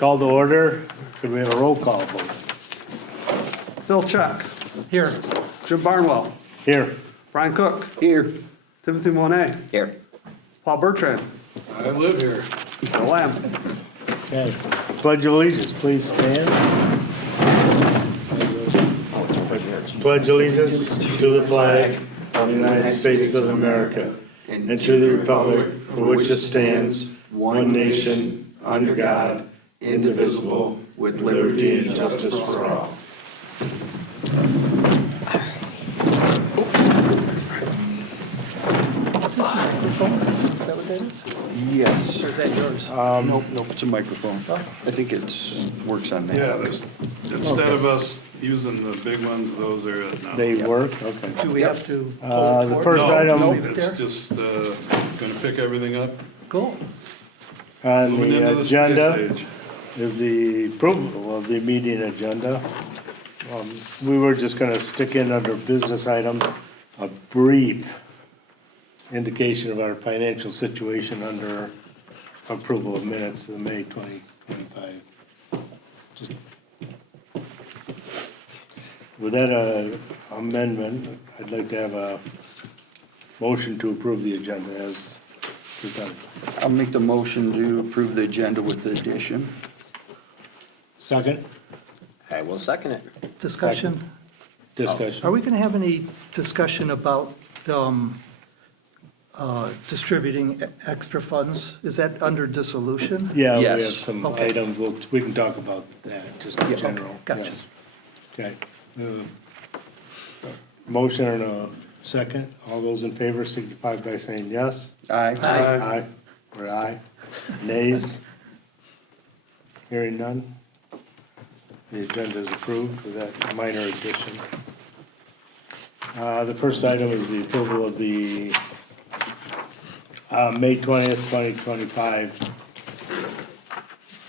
Call to order. Could we have a roll call vote? Phil Check. Here. Jim Barnwell. Here. Brian Cook. Here. Timothy Monet. Here. Paul Bertrand. I live here. Bill Lamb. Okay. Pledge of allegiance, please stand. Pledge allegiance to the flag of the United States of America and to the republic for which it stands, one nation, under God, indivisible, with liberty and justice for all. Is this microphone? Is that what that is? Yes. Or is that yours? Nope, it's a microphone. I think works on that. Yeah, there's, instead of us using the big ones, those are it now. They work? Okay. Do we have to? The first item It's just, gonna pick everything up. Go. on Moving into the the spray agenda stage. is the approval of the meeting agenda. We were just gonna stick in under business items, a brief indication of our financial situation under approval of minutes of the May 2025. Just with that amendment, I'd like to have a motion to approve the agenda as presented. I'll make the motion to approve the agenda with the addition. Second, I will second it. Discussion. discussion. Are we going to have any discussion about distributing extra funds? Is that under dissolution? Yeah, we have Yes. some Okay. items, we can talk about that, just in Yeah. general. Gotcha. Yes. Okay. Motion and a second. All those in favor signify by saying yes. Aye. Aye. Or aye. Nays? Hearing none? The agenda is approved with that minor addition. The first item is the approval of the May 20th, 2025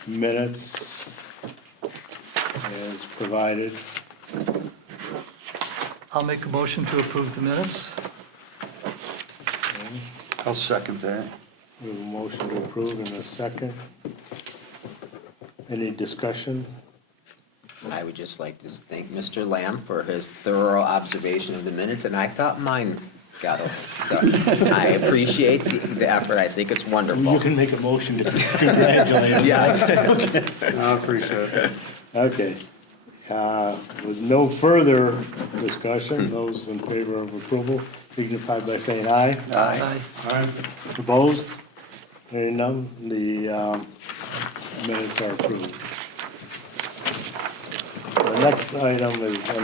minutes as provided. I'll make a motion to approve the minutes. I'll second that. We have a motion to approve in a second. Any discussion? I would just like to thank Mr. Lamb for his thorough observation of the minutes, and I thought mine got over. So I appreciate the effort. I think it's You wonderful. can make a motion to congratulate him. Yeah. I appreciate it. Okay. With no further discussion, those in favor of approval signify by saying aye. Aye. Aye. Opposed? Hearing none, the minutes are approved. The next item is on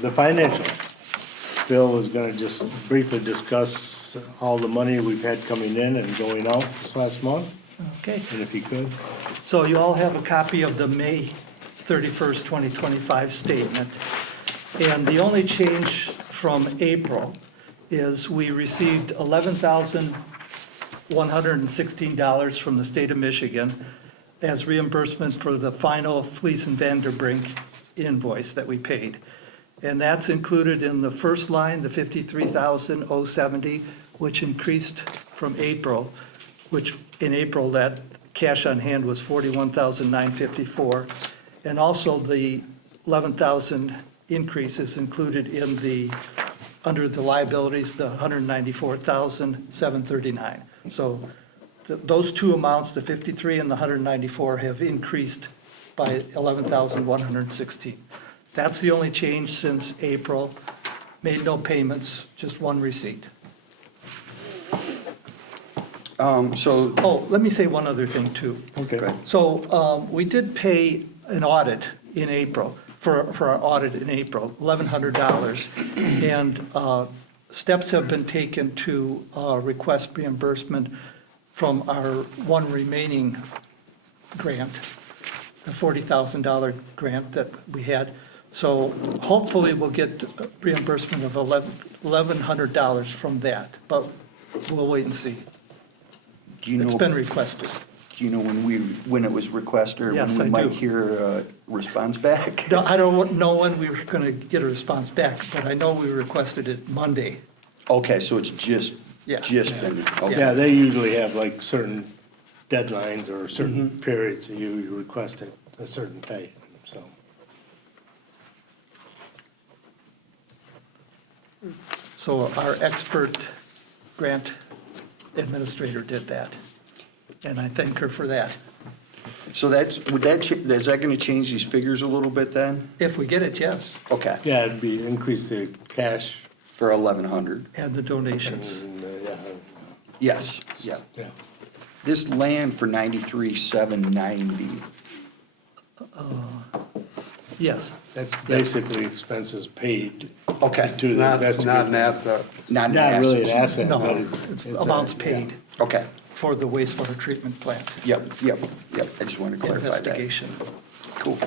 the financial. Bill is gonna just briefly discuss all the money we've had coming in and going out this last month, Okay. and if he could. So you all have a copy of the May 31st, 2025 statement. And the only change from April is we received $11,116 from the state of Michigan as reimbursement for the final Fleece and Vanderbrink invoice that we paid. And that's included in the first line, the $53,070, which increased from April, which in April, that cash on hand was $41,954. And also the 11,000 increase is included in the, under the liabilities, the 194,739. So those two amounts, the 53 and the 194, have increased by 11,116. That's the only change since April. Made no payments, just one receipt. So, Oh, let me say one other thing too. Okay. So we did pay an audit in April, for our audit in April, $1,100. And steps have been taken to request reimbursement from our one remaining grant, the $40,000 grant that we had. So hopefully we'll get reimbursement of $1,100 from that, but we'll wait and see. do you know? It's been requested. Do you know when it was requested, or Yes, when I we do. might hear a response back? No, I don't know when we were going to get a response back, but I know we requested it Monday. Okay, so it's just Yeah. been, okay. Yeah, they usually have like certain deadlines or certain periods, you request it a certain date, so. So our expert grant administrator did that, and I thank her for that. So that's, is that gonna change these figures a little bit then? If we get it, yes, Okay, Yeah, it'd be increase the cash. for 1,100. and the donations. And, Yes, yeah. yeah. This land for 93,790. Yes, That's basically expenses paid Okay. to the Not investigator. an asset. Not an Not really an asset. asset, but no, it's it's a- amounts yeah. paid Okay, for the wastewater treatment plant yep. I just wanted to clarify that. investigation. Cool.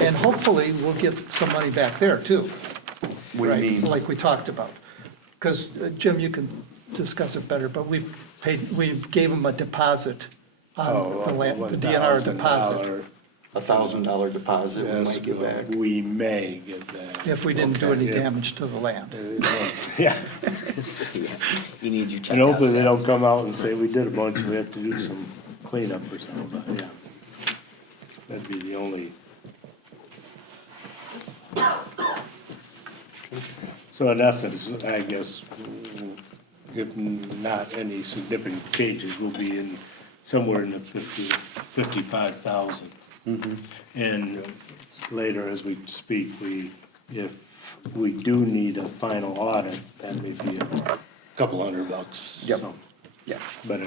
And hopefully, we'll get some money back there, too. What do right, you mean? Like we talked about. Because, Jim, you can discuss it better, but we gave them a deposit on the land, the DNR deposit, $1,000 deposit, we might get back. We may get back. if we didn't do Okay, any yeah. damage to the land. Yeah, You need your check and hopefully they don't sales. come out and say we did a bunch, we have to do some cleanup or something, but yeah. That'd be the only. So in essence, I guess, if not any significant changes, we'll be in somewhere in the 55,000. And later as we speak, if we do need a final audit, that may be a couple $100. Yep. so. Yeah. But,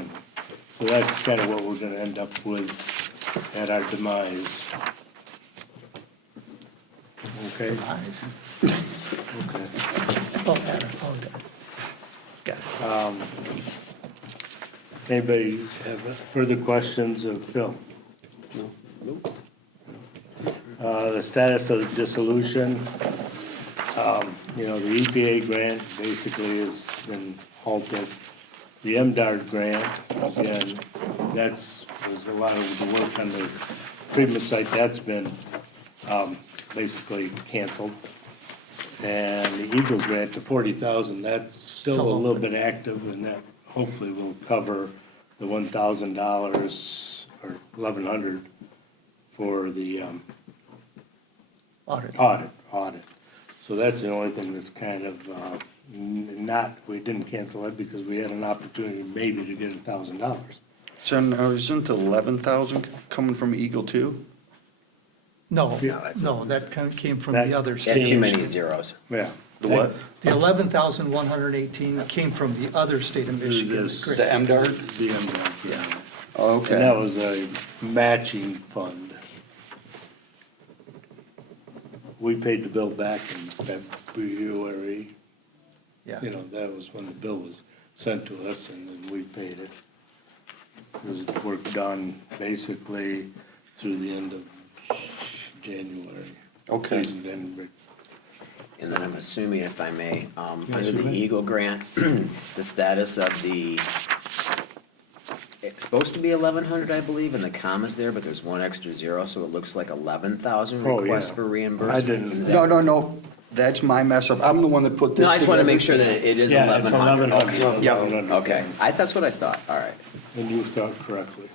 so that's kind of what we're gonna end up with at our demise. Okay? Nice. Okay. Oh, Adam, oh, yeah. Yeah. Anybody have further questions of Phil? The status of the dissolution, the EPA grant basically has been halted. The MDARD grant, again, was a lot of the work on the treatment site, that's been, basically canceled. And the Eagle grant, the 40,000, that's still a little bit active, and that hopefully will cover the $1,000 or 1,100 for the, Audit. audit. So that's the only thing that's kind of, we didn't cancel it because we had an opportunity maybe to get $1,000. So now isn't the 11,000 coming from Eagle too? No, no, that kind of came from That- the other That's state. too many zeros. Yeah. The what? The 11,118 came from the other state of Michigan. This- Great. The MDARD? The MDARD, yeah. Oh, And that okay. was a matching fund. We paid the bill back in February. Yeah. That was when the bill was sent to us and then we paid it. It was work done basically through the end of January. Okay. And then And then I'm assuming, if I may, Yes, under you the may. Eagle grant, the status of it's supposed to be 1,100, I believe, and the comma's there, but there's one extra zero, so it looks like 11,000 Oh, request yeah. for reimbursement. I didn't- Is that- No, that's my mess up. I'm the one that put this No, I just want to make together. sure that it is Yeah, it's 1,100. 1,100. Yeah. 1,100. Okay, that's what I thought, all right. And you thought correctly.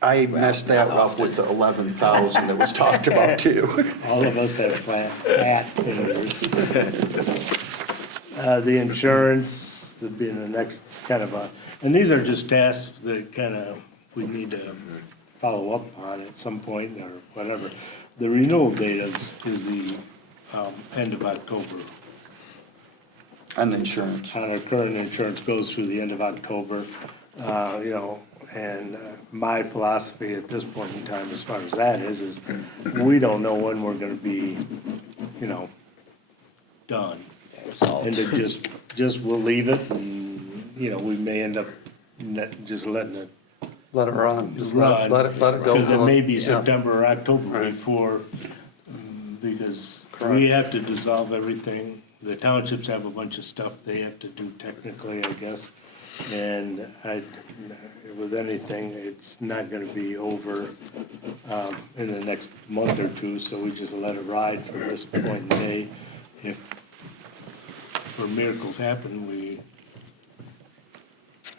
I messed that up with the 11,000 that was talked about too. All of us have flat fingers. The insurance, the being the next kind of and these are just tasks that kind of, we need to follow up on at some point or whatever. The renewal date is the end of October. On the insurance. On our current insurance goes through the end of October, and my philosophy at this point in time, as far as that is we don't know when we're gonna be, done. Resolved. And to just we'll leave it, and, we may end up just letting it Let it run, just run. let it go. Because it may be Yeah. September or October Right. before, because we Correct. have to dissolve everything. The townships have a bunch of stuff they have to do technically, I guess. And with anything, it's not gonna be over, in the next month or two, so we just let it ride from this point in day. If miracles happen, we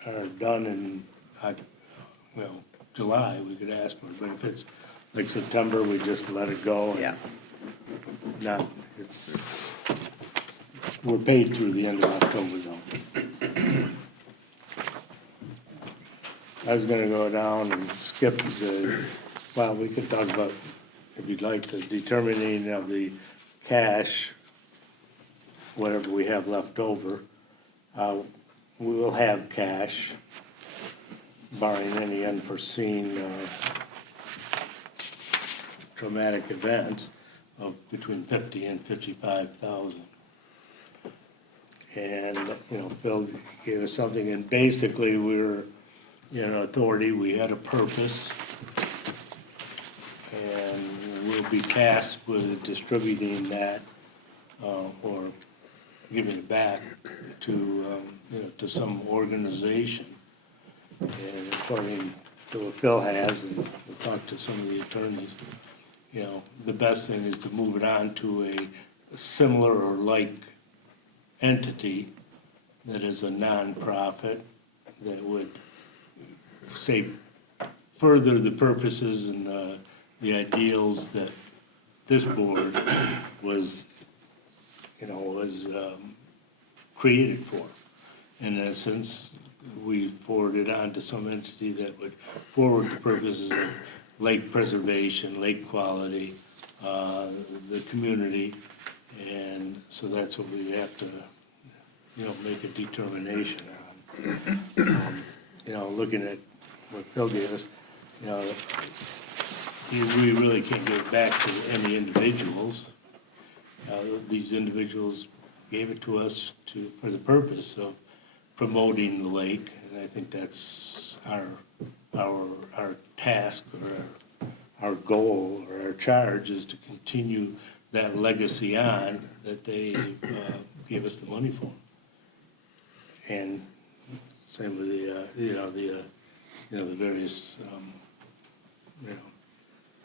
are done in July, we could ask for it, but if it's like September, we just let it go. and- Yeah. No, we're paid through the end of October though. I was gonna go down and skip we could talk about, if you'd like, the determining of the cash, whatever we have left over. We will have cash, barring any unforeseen traumatic events, of between 50 and 55,000. And, Phil gave us something, and basically we're, authority, we had a purpose. And we'll be tasked with distributing that, or giving it back to, to some organization. And according to what Phil has, and we'll talk to some of the attorneys, the best thing is to move it on to a similar or like entity that is a nonprofit that would, say, further the purposes and the ideals that this board was, created for. In essence, we forwarded on to some entity that would forward the purposes of lake preservation, lake quality, the community, and so that's what we have to, make a determination on. Looking at what Phil gave us, we really can't give it back to any individuals. These individuals gave it to us for the purpose of promoting the lake, and I think that's our task, or our goal, or our charge is to continue that legacy on that they gave us the money for. And same with the various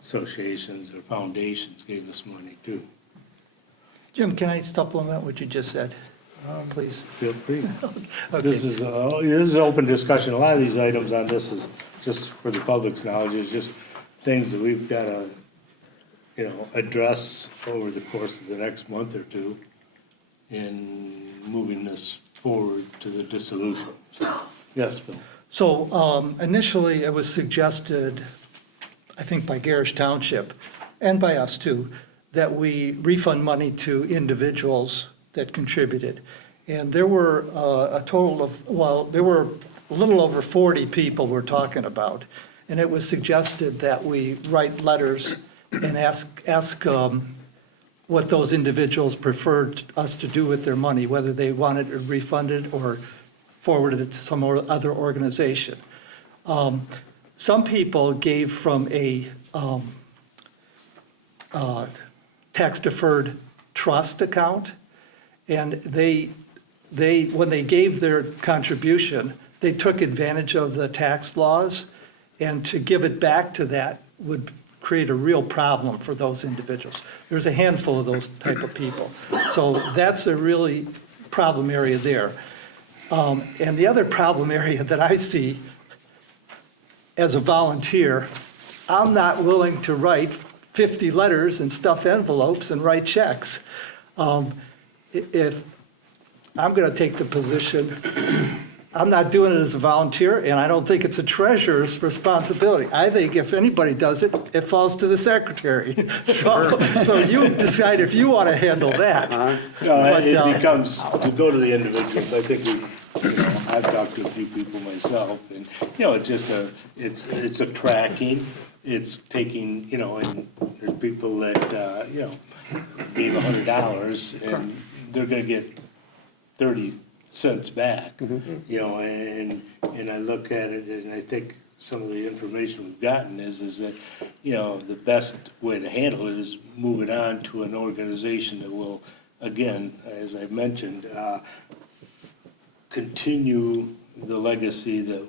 associations or foundations gave us money too. Jim, can I supplement what you just said, please? Feel free. Okay. This is open discussion. A lot of these items on this is just for the public's knowledge, is just things that we've got to, address over the course of the next month or two in moving this forward to the dissolution. So, yes, Phil. So initially, it was suggested, I think by Garish Township, and by us too, that we refund money to individuals that contributed. And there were a total of, there were a little over 40 people we're talking about. And it was suggested that we write letters and ask what those individuals preferred us to do with their money, whether they wanted it refunded or forwarded it to some other organization. Some people gave from a tax-deferred trust account, and they when they gave their contribution, they took advantage of the tax laws, and to give it back to that would create a real problem for those individuals. There's a handful of those type of people. So that's a really problem area there. And the other problem area that I see as a volunteer, I'm not willing to write 50 letters and stuff envelopes and write checks. If I'm going to take the position, I'm not doing it as a volunteer, and I don't think it's a treasurer's responsibility. I think if anybody does it, it falls to the secretary. So you decide if you want to handle that. It becomes, to go to the individuals, I think I've talked to a few people myself, and, it's just it's a tracking, it's taking, and there's people that, gave $100, and they're gonna get 30 cents back, and I look at it, and I think some of the information we've gotten is that, the best way to handle it is move it on to an organization that will, again, as I mentioned, continue the legacy that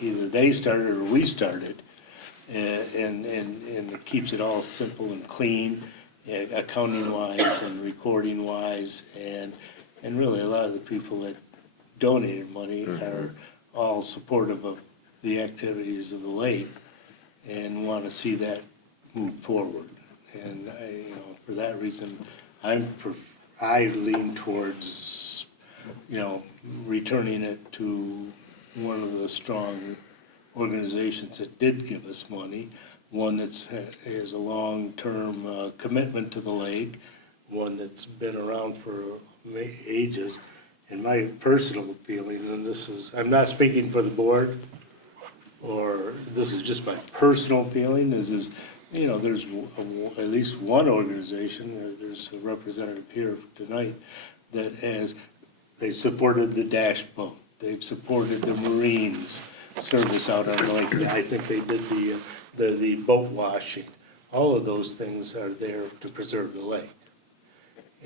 either they started or we started, and it keeps it all simple and clean, accounting-wise and recording-wise, and really a lot of the people that donated money are all supportive of the activities of the lake and want to see that move forward. And for that reason, I lean towards, returning it to one of the strong organizations that did give us money, one that's has a long-term commitment to the lake, one that's been around for ages. And my personal feeling, and I'm not speaking for the board, or this is just my personal feeling, is there's at least one organization, there's a representative here tonight, they supported the dash boat. They've supported the Marines service out on the lake. I think they did the boat washing. All of those things are there to preserve the lake.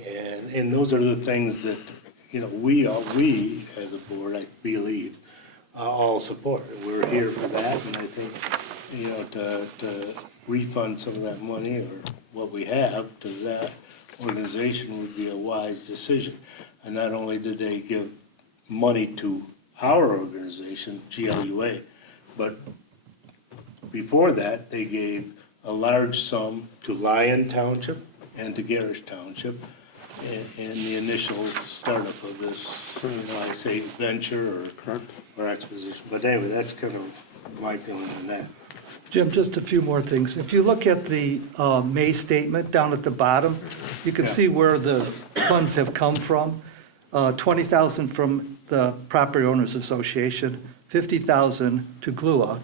And those are the things that, we as a board, I believe, all support. We're here for that, and I think, to refund some of that money or what we have to that organization would be a wise decision. And not only did they give money to our organization, GLUA, but before that, they gave a large sum to Lyon Township and to Garrish Township in the initial startup of this, I say venture or exposition. But anyway, that's kind of my feeling on that. Jim, just a few more things. If you look at the May statement down at the bottom, you can see where the funds have come from. 20,000 from the Property Owners Association, 50,000 to GLUA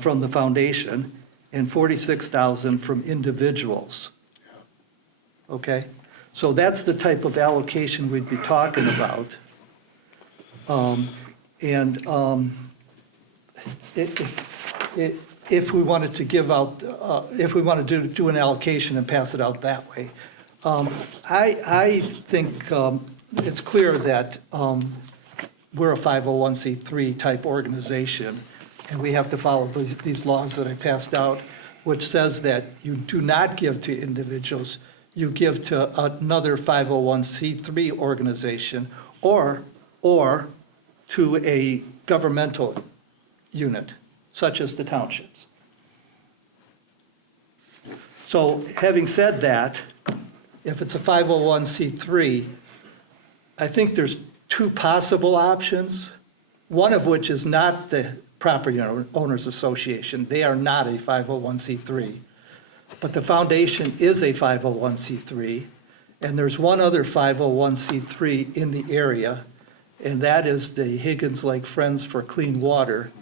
from the foundation, and 46,000 from individuals. Okay? So that's the type of allocation we'd be talking about. If we wanted to give out, if we wanted to do an allocation and pass it out that way. I think it's clear that we're a 501c3 type organization, and we have to follow these laws that I passed out, which says that you do not give to individuals, you give to another 501c3 organization or to a governmental unit, such as the townships. So having said that, if it's a 501c3, I think there's two possible options, one of which is not the Property Owners Association. They are not a 501c3. But the foundation is a 501c3, and there's one other 501c3 in the area, and that is the Higgins Lake Friends for Clean Water,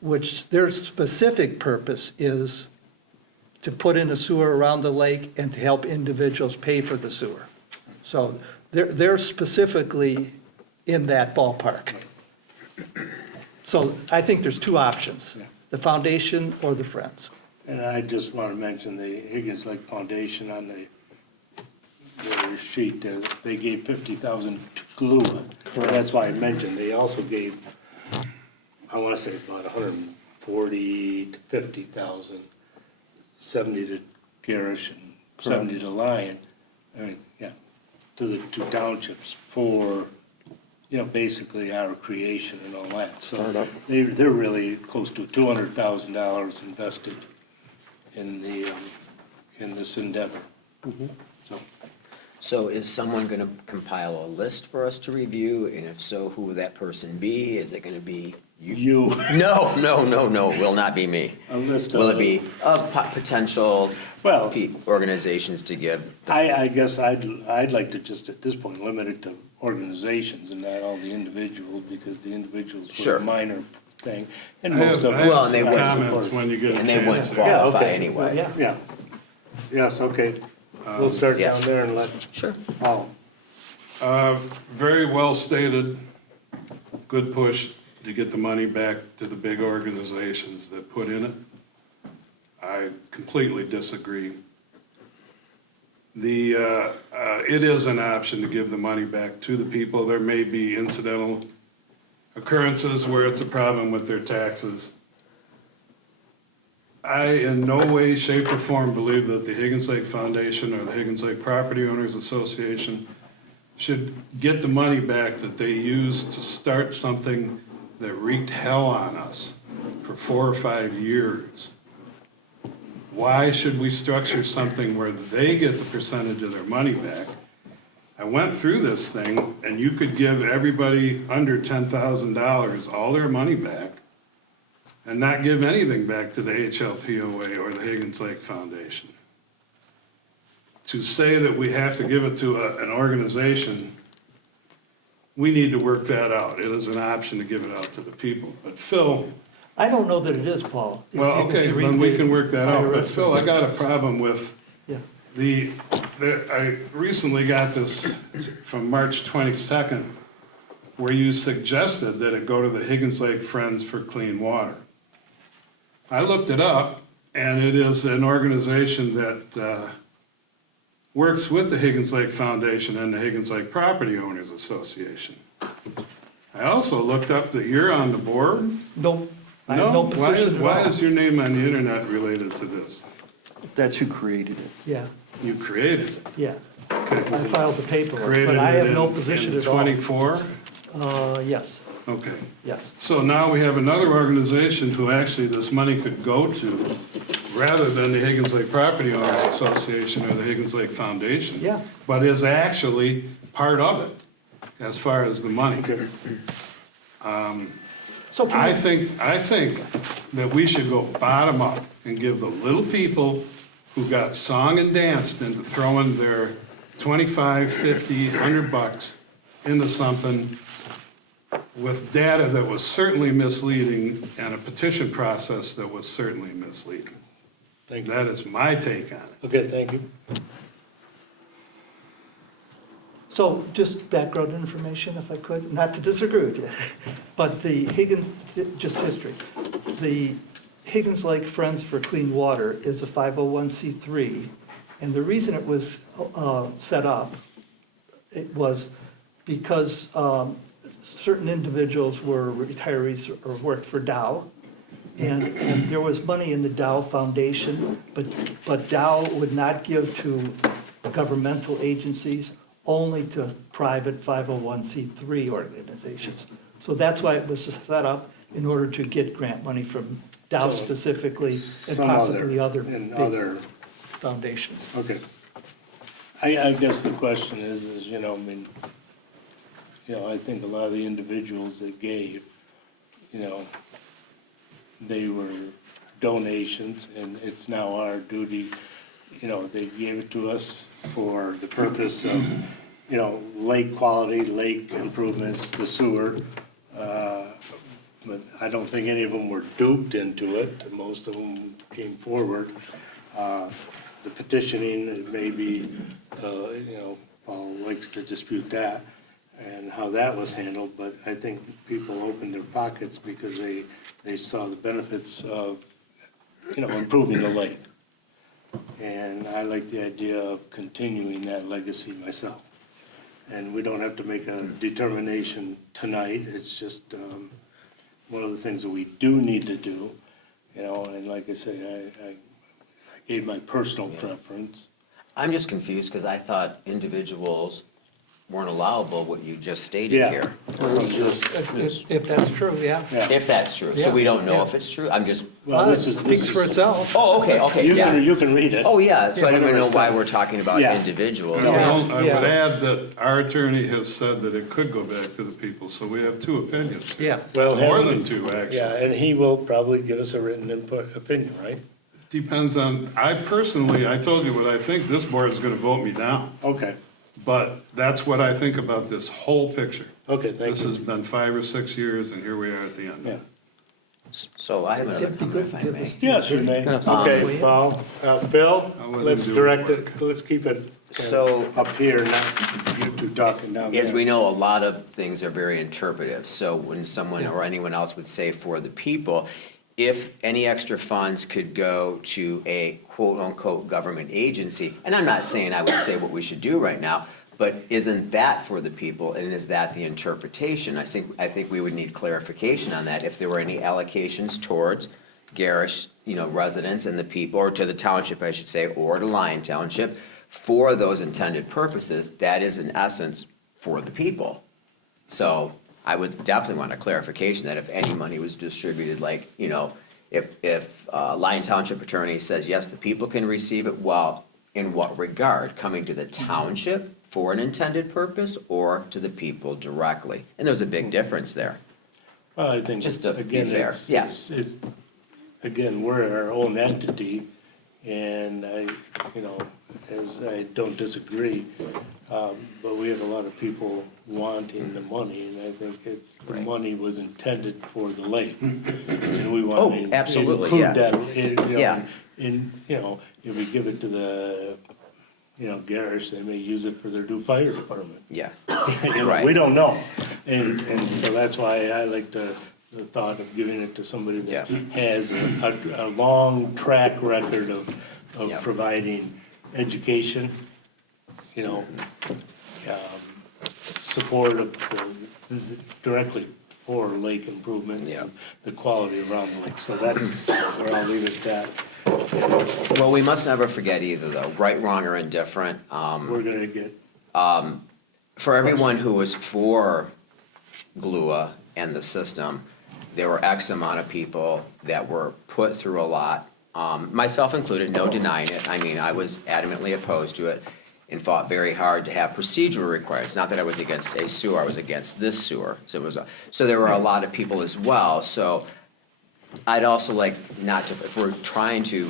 which their specific purpose is to put in a sewer around the lake and to help individuals pay for the sewer. So they're specifically in that ballpark. So I think there's two options, the foundation or the Friends. And I just want to mention the Higgins Lake Foundation on their sheet there, they gave 50,000 to GLUA. That's why I mentioned, they also gave, I want to say about 140 to 50,000, 70 to Garrish and 70 to Lyon, to the two townships for, basically our creation and all that. So they're really close to $200,000 invested in this endeavor. So is someone going to compile a list for us to review? And if so, who will that person be? Is it going to be you? No, will not be me. A list Will of- it be of potential Well- organizations to give? I guess I'd like to just at this point limit it to organizations and not all the individuals, because the individuals were Sure. a minor thing. And I most have of I have Well, and they some would comments support. when you get a And they wouldn't chance. qualify okay. anyway. Yeah. Yes, okay. We'll start Yeah. down there and let Sure. Paul. Very well stated, good push to get the money back to the big organizations that put in it. I completely disagree. It is an option to give the money back to the people. There may be incidental occurrences where it's a problem with their taxes. I in no way, shape, or form believe that the Higgins Lake Foundation or the Higgins Lake Property Owners Association should get the money back that they used to start something that wreaked hell on us for 4 or 5 years. Why should we structure something where they get the percentage of their money back? I went through this thing, and you could give everybody under $10,000 all their money back and not give anything back to the HLPOA or the Higgins Lake Foundation. To say that we have to give it to an organization, we need to work that out. It is an option to give it out to the people. But Phil, I don't know that it is, Paul. If well, you- if okay, you read then we the can work that out. But IRS Phil, I got a regulations. problem with Yeah, I recently got this from March 22nd, where you suggested that it go to the Higgins Lake Friends for Clean Water. I looked it up, and it is an organization that works with the Higgins Lake Foundation and the Higgins Lake Property Owners Association. I also looked up that you're on the board. nope, I have no position at all. Why is your name on the internet related to this? That's who created it. Yeah, You created it. yeah. Okay. I filed the paperwork, Created but I it have no in- position in at all. 24? Yes, Okay. yes. So now we have another organization who actually this money could go to, rather than the Higgins Lake Property Owners Association or the Higgins Lake Foundation. Yeah. But is actually part of it, as far as the money. So can I we- think that we should go bottom up and give the little people who got song and danced into throwing their 25, 50, $100 into something with data that was certainly misleading and a petition process that was certainly misleading. Thank you. That is my take on it. Okay, thank you. So just background information, if I could, not to disagree with you, but the Higgins, just history. The Higgins Lake Friends for Clean Water is a 501c3, and the reason it was set up, it was because certain individuals were retirees or worked for Dow, and there was money in the Dow Foundation, but Dow would not give to governmental agencies, only to private 501c3 organizations. So that's why it was set up, in order to get grant money from Dow So, specifically and Some possibly other and big other, foundations. okay. I guess the question is, I mean, I think a lot of the individuals that gave, they were donations, and it's now our duty, they gave it to us for the purpose of, lake quality, lake improvements, the sewer. But I don't think any of them were duped into it. Most of them came forward. The petitioning, maybe, Paul likes to dispute that and how that was handled, but I think people opened their pockets because they saw the benefits of, improving the lake. And I like the idea of continuing that legacy myself. And we don't have to make a determination tonight. It's just one of the things that we do need to do, and like I say, I gave my personal preference. I'm just confused because I thought individuals weren't allowable, what you just stated Yeah. here. If that's true, yeah. Yeah. If that's true. So we don't know Yeah. if it's true. I'm just, Well, It this is. speaks for itself. oh, okay, You yeah. can read it. Oh, yeah, so I don't even know Whatever it why says. we're talking about Yeah. individuals. I Yeah. would Yeah. add that our attorney has said that it could go back to the people, so we have two opinions. Yeah. Well, More have than we- two, actually. Yeah, and he will probably give us a written opinion, right? Depends on, I told you what I think, this board is gonna vote me down. Okay, But that's what I think about this whole picture. okay, thank This you. has been 5 or 6 years, and here we are at the end. Yeah. So I have another Deputy comment, if I Griffin, may. give us- Yes, you may. Okay, Paul, Phil, I'll let him let's do his direct work. it, let's keep it So- up here, not you two talking down there. As we know, a lot of things are very interpretive. So when someone or anyone else would say for the people, if any extra funds could go to a quote-unquote government agency, and I'm not saying I would say what we should do right now, but isn't that for the people, and is that the interpretation? I think we would need clarification on that, if there were any allocations towards Garish, residents and the people, or to the township, I should say, or to Lyon Township, for those intended purposes, that is in essence for the people. So I would definitely want a clarification that if any money was distributed, like, you know, if Lyon Township Attorney says, yes, the people can receive it, well, in what regard? Coming to the township for an intended purpose or to the people directly? And there's a big difference there. Well, I think, Just to be again, fair, yeah. again, we're our own entity, and I don't disagree, but we have a lot of people wanting the money, and I think the Right. money was intended for the lake. And we want to absolutely, yeah. include that, Yeah. If we give it to the, Garish, they may use it for their new fire department. Yeah, We Right. don't know. And so that's why I like the thought of giving it to somebody that Yeah. has a long track record of Yeah. providing education, support of directly for lake improvement. Yeah. And the quality around the lake. So that's where I'll leave it at. well, we must never forget either, though, right, wrong, or indifferent. We're gonna get, For everyone who was for GLUA and the system, there were X amount of people that were put through a lot, myself included, no denying it. I mean, I was adamantly opposed to it and fought very hard to have procedural requirements. Not that I was against a sewer, I was against this sewer. So there were a lot of people as well. So I'd also like not to, if we're trying to,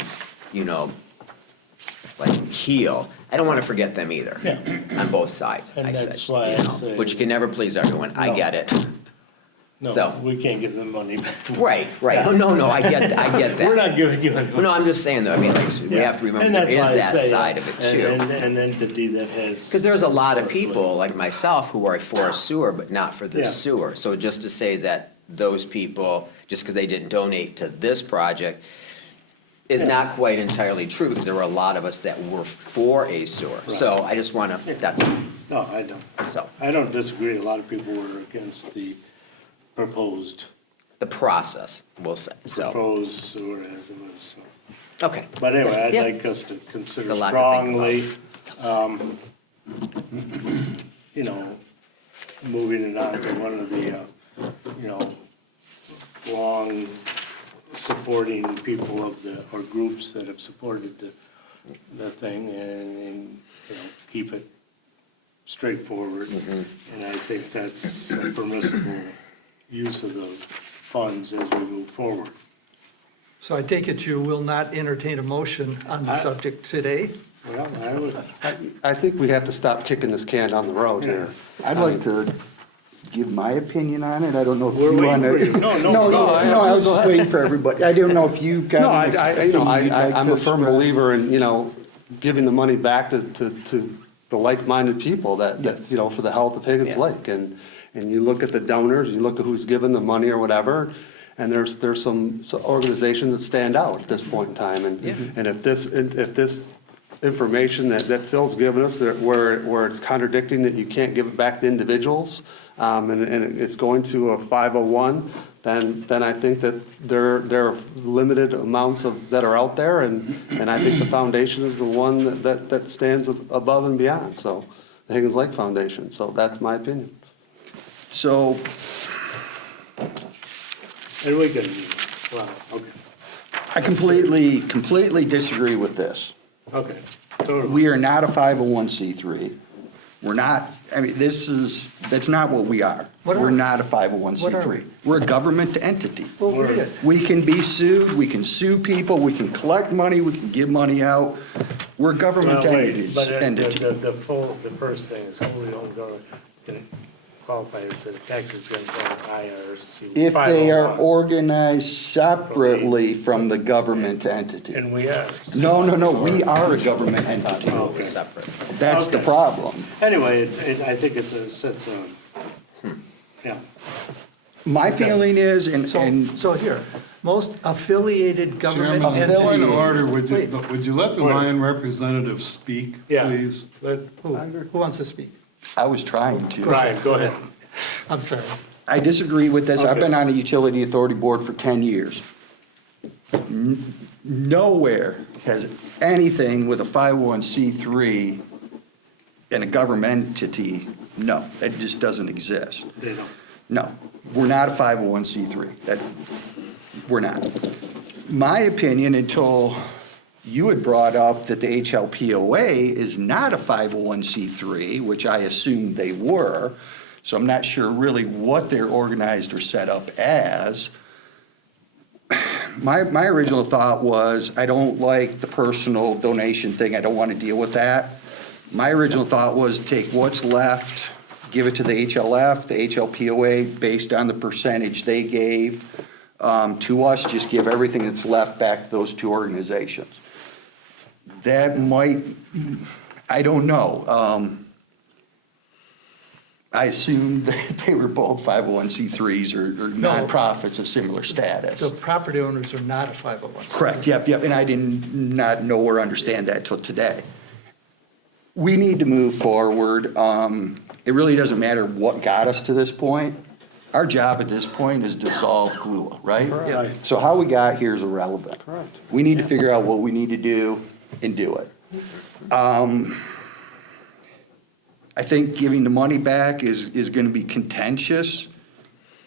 like heal, I don't want to forget them either. Yeah. On both sides, And I said, that's why I say- which can never please everyone. I No. get it. no, So- we can't give them money back. Right. No, I get that. We're not giving you any money. No, I'm just saying though, I mean, like, we have to remember And there that's is why I that say, side of it too. An entity that has. Because there's a lot of people, like myself, who are for a sewer, but not for Yeah. this sewer. So just to say that those people, just because they didn't donate to this project, is Yeah. not quite entirely true, because there were a lot of us that were for a sewer. So I just want to, that's it. No, I don't. So, I don't disagree. A lot of people were against the proposed the process, we'll say, so, sewer as it was, so. okay. But anyway, I'd Yeah. like us to It's consider a lot to think about. strongly, moving it on to one of the, long supporting people of or groups that have supported the thing and keep it straightforward. And I think that's a permissible use of the funds as we move forward. So I take it you will not entertain a motion on the subject today? Well, I would, I think we have to stop kicking this can down the road here. I'd like to give my opinion on it. I don't know if We're you waiting want to. for you. No, I was just waiting for everybody. I don't know if you've got. No, an opinion you'd like I'm to a firm express. believer in, giving the money back to the like-minded people that, for the health of Higgins Yeah. Lake. And you look at the donors, you look at who's given the money or whatever, and there's some organizations that stand out at this point in time. And if this information that Phil's given us, where it's contradicting that you can't give it back to individuals, and it's going to a 501, then I think that there are limited amounts that are out there, and I think the foundation is the one that stands above and beyond, so, the Higgins Lake Foundation, so that's my opinion. So, and we can, well, okay, I completely disagree with this. okay, totally. We are not a 501c3. We're not, that's not what we are. What are We're we? not a What are we? 501c3. We're a government entity. Well, read it. We can be sued, we can sue people, we can collect money, we can give money out. We're a government Well, wait, entities, but entity. the first thing is wholly owned government can qualify as a tax exempt IRS. If they are 501. organized separately from the government entity. And we are. No, we are a government entity. Okay. Separate. That's the Okay. problem. Anyway, I think it's yeah. My feeling is, and So here, most affiliated government Chairman, entities. point of order, would Wait. you let the Wait. Lion representative speak, Yeah. please? Who wants to speak? I was trying to. Brian, go ahead. I'm sorry. I disagree with this. I've Okay. been on the utility authority board for 10 years. Nowhere has anything with a 501c3 And a government entity, no, it just doesn't exist. They don't. No, we're not a 501c3. We're not. My opinion, until you had brought up that the HLPOA is not a 501c3, which I assumed they were, so I'm not sure really what they're organized or set up as. My original thought was, I don't like the personal donation thing, I don't want to deal with that. My original thought was take what's left, give it to the HLF, the HLPOA, based on the percentage they gave to us, just give everything that's left back to those two organizations. That might, I don't know. I assumed that they were both 501c3s or No. nonprofits of similar status. The property owners are not a 501c3. Correct, yep, and I did not know or understand that till today. We need to move forward. It really doesn't matter what got us to this point. Our job at this point is dissolve GLUA, right? Yeah. So how we got here is irrelevant. Correct. We need to figure out what we need to do and do it. I think giving the money back is gonna be contentious.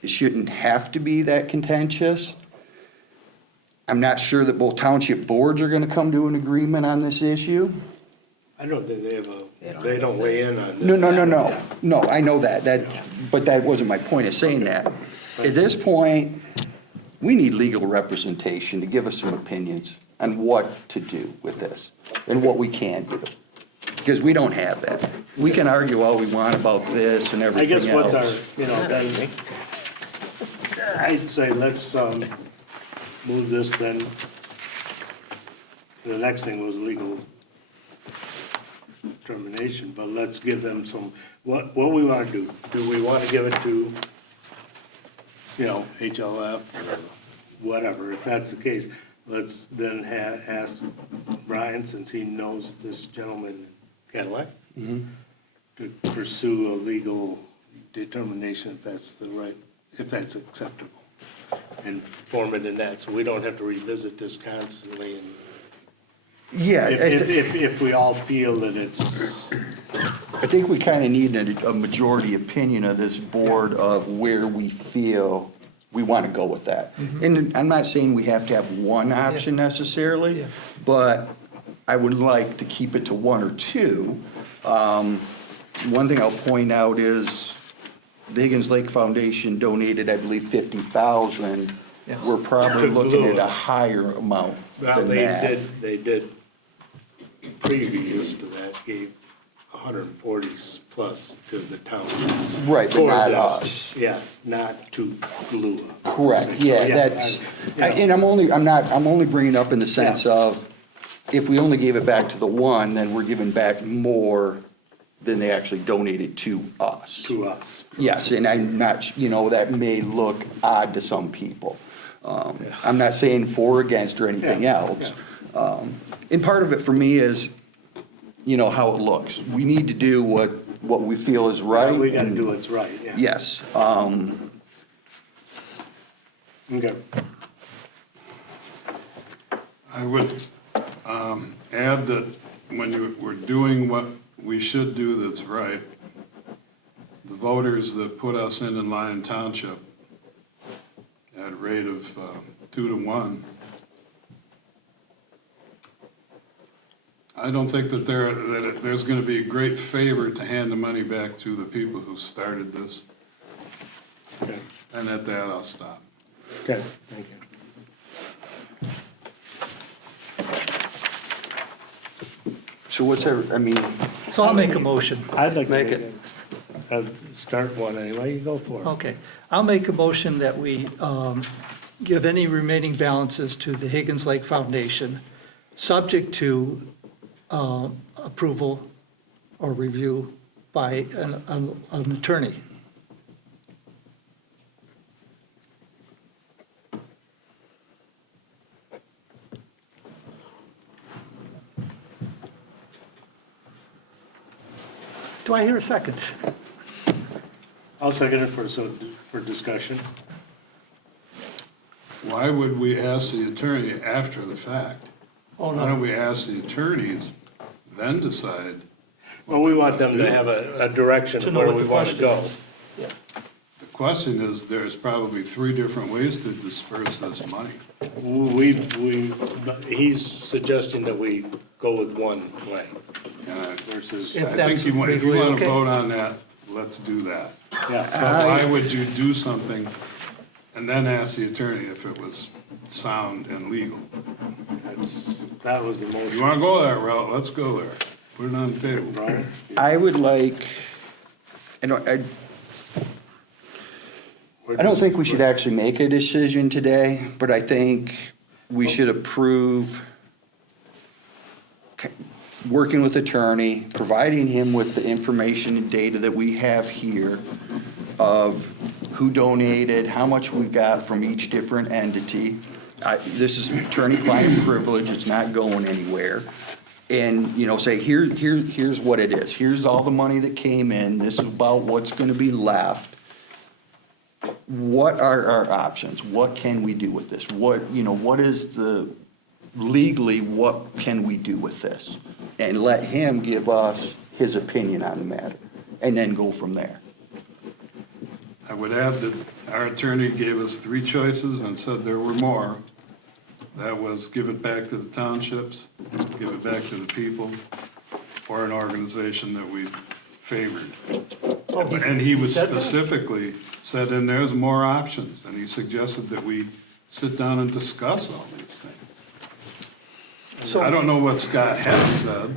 It shouldn't have to be that contentious. I'm not sure that both township boards are gonna come to an agreement on this issue. I don't think they have They don't they have a don't say. weigh in on this. No, I know that, but that wasn't my point of saying that. At this point, we need legal representation to give us some opinions on what to do with this and what we can do. Because we don't have that. We can argue all we want about this and I everything guess else. what's our, then, I'd say let's, move this then. The next thing was legal determination, but let's give them some, what we wanna do. Do we wanna give it to, HLF or whatever? If that's the case, let's then ask Brian, since he knows this gentleman in Cadillac, to pursue a legal determination if that's if that's acceptable. And form it in that, so we don't have to revisit this constantly. And Yeah, if we all feel that it's, I think we kind of need a majority opinion of this board of where we feel we want to go with that. And I'm not saying we have to have one option necessarily, Yeah. but I would like to keep it to one or two. One thing I'll point out is the Higgins Lake Foundation donated, I believe, 50,000. Yeah. We're probably To looking at GLUA. a higher amount well, than that. they did, previous to that, gave 140 plus to the townships. Right, but For not this. us. Yeah, not to GLUA. Correct, So, yeah, that's, and I'm only bringing it up in the sense Yeah. of, if we only gave it back to the one, then we're giving back more than they actually donated to us. To us. Yes, and I'm not, that may look odd to some people. I'm not saying for or against or anything Yeah, else. And part of it for me is, how it looks. We need to do what we feel is right. We gotta and- do what's right, yeah. Yes, Okay. I would add that when we're doing what we should do that's right, the voters that put us in Lyon Township at a rate of 2-1, I don't think that there's going to be a great favor to hand the money back to the people who started this. Okay, And at that, I'll stop. okay, thank you. so what's, So I'll make a motion. I'd like to Make make it. start one anyway, you go for it. Okay, I'll make a motion that we give any remaining balances to the Higgins Lake Foundation, subject to approval or review by an attorney. Do I hear a second? I'll second it for discussion. Why would we ask the attorney after the fact? Oh, Why don't no. we ask the attorneys, then decide Well, we want them to have a direction To of know where what we the want to question go. is. Yeah. The question is, there's probably 3 different ways to disperse this money. He's suggesting that we go with one way And versus, If I that's think if you legally want to okay. vote on that, let's do that. yeah. But why would you do something and then ask the attorney if it was sound and legal? That was the If you motion. want to go that route, let's go there. Put it on the table. Brian? I would like, I don't think we should actually make a decision today, but I think we should approve working with attorney, providing him with the information and data that we have here of who donated, how much we got from each different entity. This is attorney-client privilege, it's not going anywhere. And, you know, say, here's what it is. Here's all the money that came in, this is about what's gonna be left. What are our options? What can we do with this? What is the, legally, what can we do with this? And let him give us his opinion on the matter, and then go from there. I would add that our attorney gave us 3 choices and said there were more. That was give it back to the townships, give it back to the people, or an organization that we favored. And he was said that? specifically said, and there's more options, and he suggested that we sit down and discuss all these things. So I don't know what Scott has said.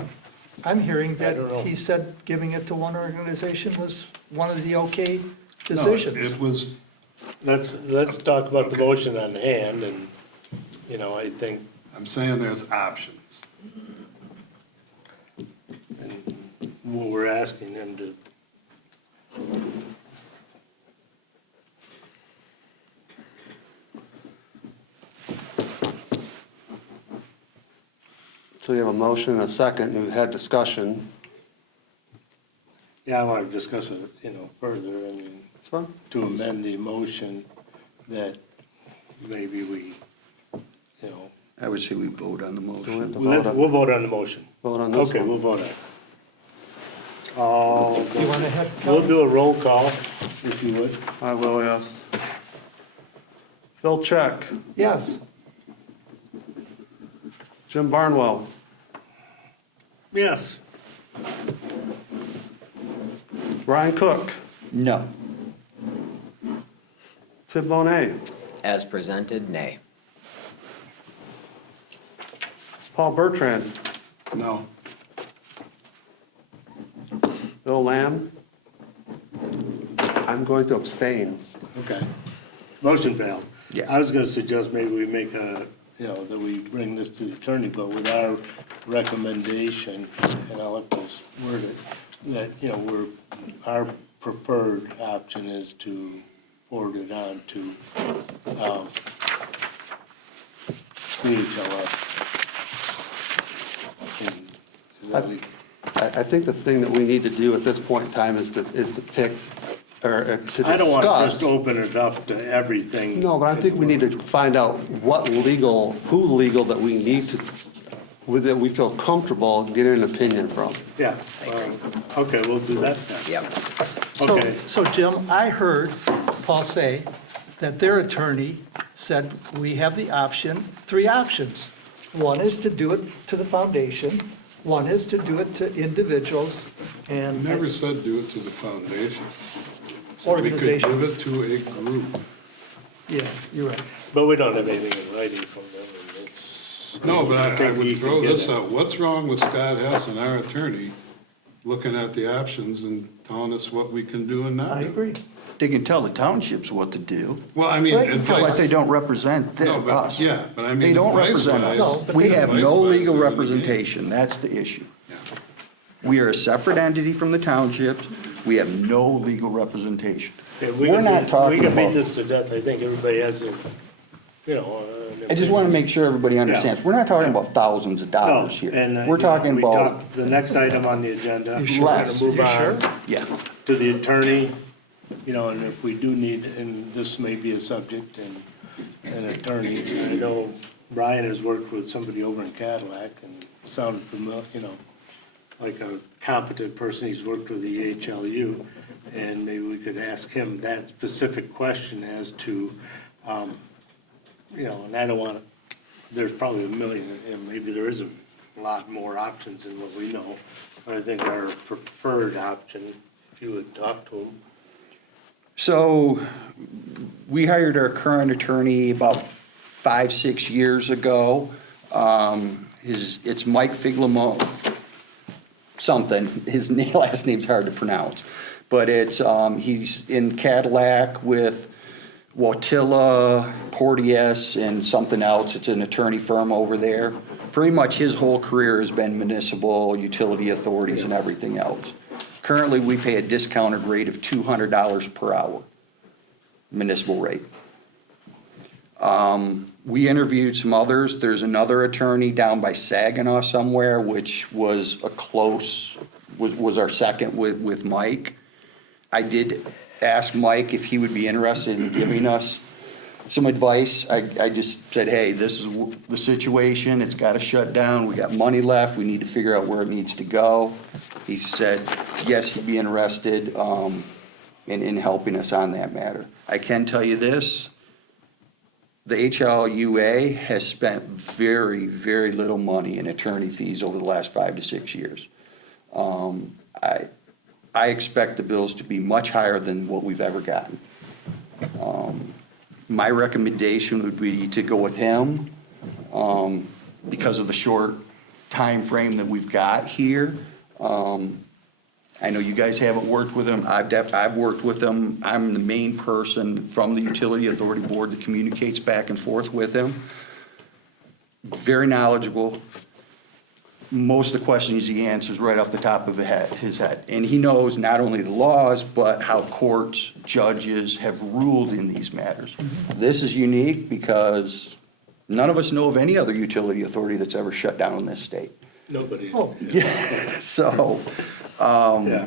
I'm hearing that don't know. he said giving it to one organization was one of the okay No, decisions. It was, Let's talk about the motion on hand, and, you know, I think, I'm saying there's options. what we're asking him to, So you have a motion and a second, and we've had discussion. yeah, I want to discuss it, you know, further, I mean, That's fine. to amend the motion that maybe we, you know, I would say we vote on the Do we have motion. to vote on- we'll vote on the motion. Vote on this Okay, one. we'll vote on it. Do you want to have? We'll do a roll call, if you would. I will, yes. Phil Check, Yes. Jim Barnwell, Yes. Brian Cook, No. Tim Bonet, As presented, nay. Paul Bertrand, No. Bill Lamb. I'm going to abstain. Okay. Motion failed. Yeah. I was gonna suggest maybe we make a, you know, that we bring this to the attorney, but with our recommendation, and I'll have to word it, that, you know, our preferred option is to forward it on to, the HLF. And is that le- I think the thing that we need to do at this point in time is to pick, or to I don't want to discuss. just open it up to everything. No, but I think we need to find out who legal that we need to, that we feel comfortable getting an opinion from. Yeah, okay, we'll do that then. Yep. Okay. So Jim, I heard Paul say that their attorney said we have the option, 3 options. One is to do it to the foundation, one is to do it to individuals I and never said do it to the foundation. Said we could organizations. give it to a group. Yeah, you're right. But we don't have anything in writing from them, and it's. No, but I think we would can throw get this it. out. What's wrong with Scott Hessen, our attorney, looking at the options and telling us what we can do and not I do? agree. They can tell the townships what to do, Well, I mean, Right. advice. but they don't represent No, but- us. yeah, but I mean, They don't advice-wise- represent us. No, but We they- have no Advice-wise, legal they're in the game. representation, that's the issue. Yeah. We are a separate entity from the townships, we have no legal representation. Yeah, we We're can not beat- talking We can beat about, this to death, I think everybody has a, you know. I just want to make sure everybody understands, we're not talking about thousands of No, dollars here. and, We're you know, talking we about, talked- The next item on the agenda, we're sure? gonna Less. move You sure? on yeah, to the attorney, you know, and if we do need, and this may be a subject, and an attorney, I know Brian has worked with somebody over in Cadillac and sounded familiar, you know, like a competent person, he's worked with the AHLU, and maybe we could ask him that specific question as to, and I don't want to, there's probably a million, and maybe there is a lot more options than what we know, but I think our preferred option, if you would talk to him. So we hired our current attorney about 5-6 years ago. It's Mike Figlamo, something, his last name's hard to pronounce. But he's in Cadillac with Watilla, Porteous, and something else. It's an attorney firm over there. Pretty much his whole career has been municipal, utility authorities, and everything else. Currently, we pay a discounted rate of $200 per hour, municipal rate. We interviewed some others. There's another attorney down by Saginaw somewhere, which was was our second with Mike. I did ask Mike if he would be interested in giving us some advice. I just said, hey, this is the situation. It's got to shut down. We got money left. We need to figure out where it needs to go. He said, yes, he'd be interested in helping us on that matter. I can tell you this. The HLUA has spent very, very little money in attorney fees over the last 5 to 6 years. I expect the bills to be much higher than what we've ever gotten. My recommendation would be to go with him because of the short time frame that we've got here. I know you guys haven't worked with him. I've worked with him. I'm the main person from the Utility Authority Board that communicates back and forth with him. Very knowledgeable. Most of the questions he answers right off the top of his head. And he knows not only the laws, but how courts, judges have ruled in these matters. This is unique because none of us know of any other utility authority that's ever shut down in this state. Nobody. Oh. So, Yeah,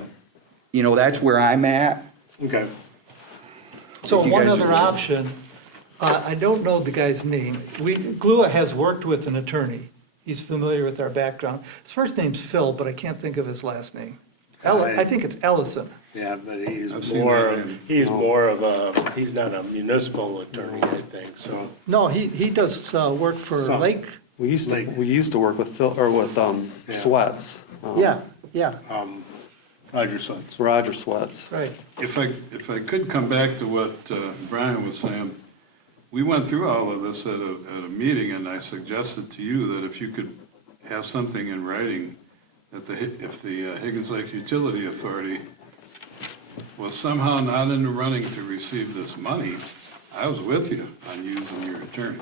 that's where I'm at. okay. So If you one guys other are- option, I don't know the guy's name. GLUA has worked with an attorney. He's familiar with our background. His first name's Phil, but I can't think of his last name. I think it's Ellison. Yeah, but he's I've seen more, that name. he's not a municipal attorney, I think, so. No, he does work for Some. Lake. We used Like- to work with Phil, or with Sweats. Yeah, Roger Sutton. Roger Sweats. right. If I could come back to what Brian was saying, we went through all of this at a meeting, and I suggested to you that if you could have something in writing, that if the Higgins Lake Utility Authority was somehow not in the running to receive this money, I was with you on using your attorney.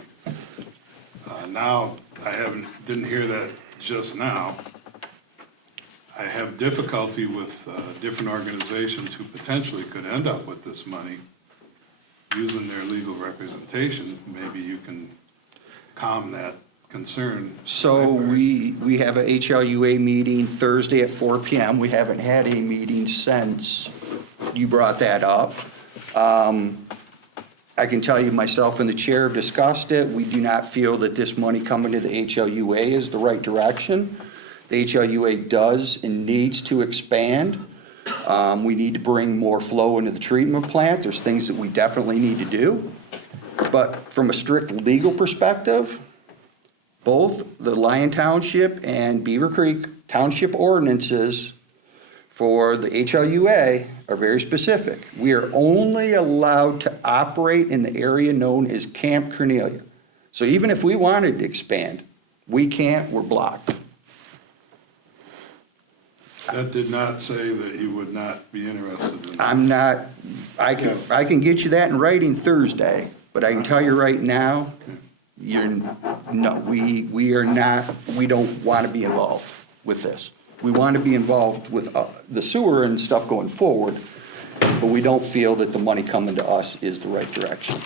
Now, didn't hear that just now. I have difficulty with different organizations who potentially could end up with this money using their legal representation. Maybe you can calm that concern. So we have a HLUA meeting Thursday at 4 PM. We haven't had a meeting since you brought that up. I can tell you, myself and the chair have discussed it. We do not feel that this money coming to the HLUA is the right direction. The HLUA does and needs to expand. We need to bring more flow into the treatment plant. There's things that we definitely need to do. But from a strict legal perspective, both the Lyon Township and Beaver Creek Township ordinances for the HLUA are very specific. We are only allowed to operate in the area known as Camp Cornelia. So even if we wanted to expand, we can't, we're blocked. That did not say that you would not be interested in that. I'm not, I can get you that in writing Thursday, but I can tell you right now, we are not, we don't want to be involved with this. We want to be involved with the sewer and stuff going forward, but we don't feel that the money coming to us is the right direction,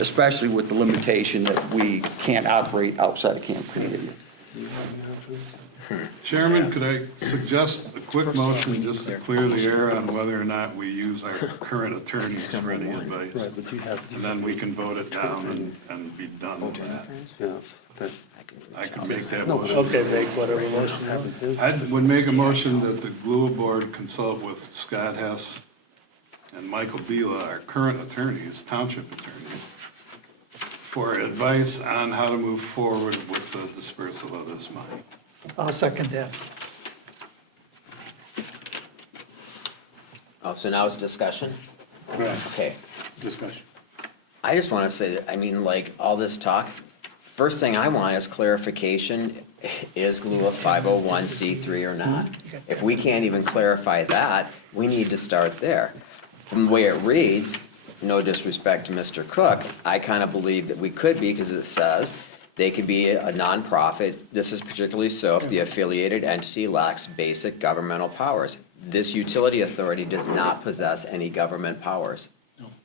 especially with the limitation that we can't operate outside of Camp Cornelia. Chairman, could I suggest a quick motion just to clear the air on whether or not we use our current attorneys for any advice? And then we can vote it down and be done with that. Yes. That- I can make that motion. Okay, make whatever motion. I would make a motion that the GLUA board consult with Scott Hess and Michael Bila, our current attorneys, township attorneys, for advice on how to move forward with the dispersal of this money. I'll second that. Oh, so now it's discussion? Right, Okay. discussion. I just want to say that, I mean, like, all this talk, first thing I want is clarification, is GLUA 501c3 or not? If we can't even clarify that, we need to start there. From the way it reads, no disrespect to Mr. Cook, I kind of believe that we could be, because it says they could be a nonprofit. This is particularly so if the affiliated entity lacks basic governmental powers. This utility authority does not possess any government powers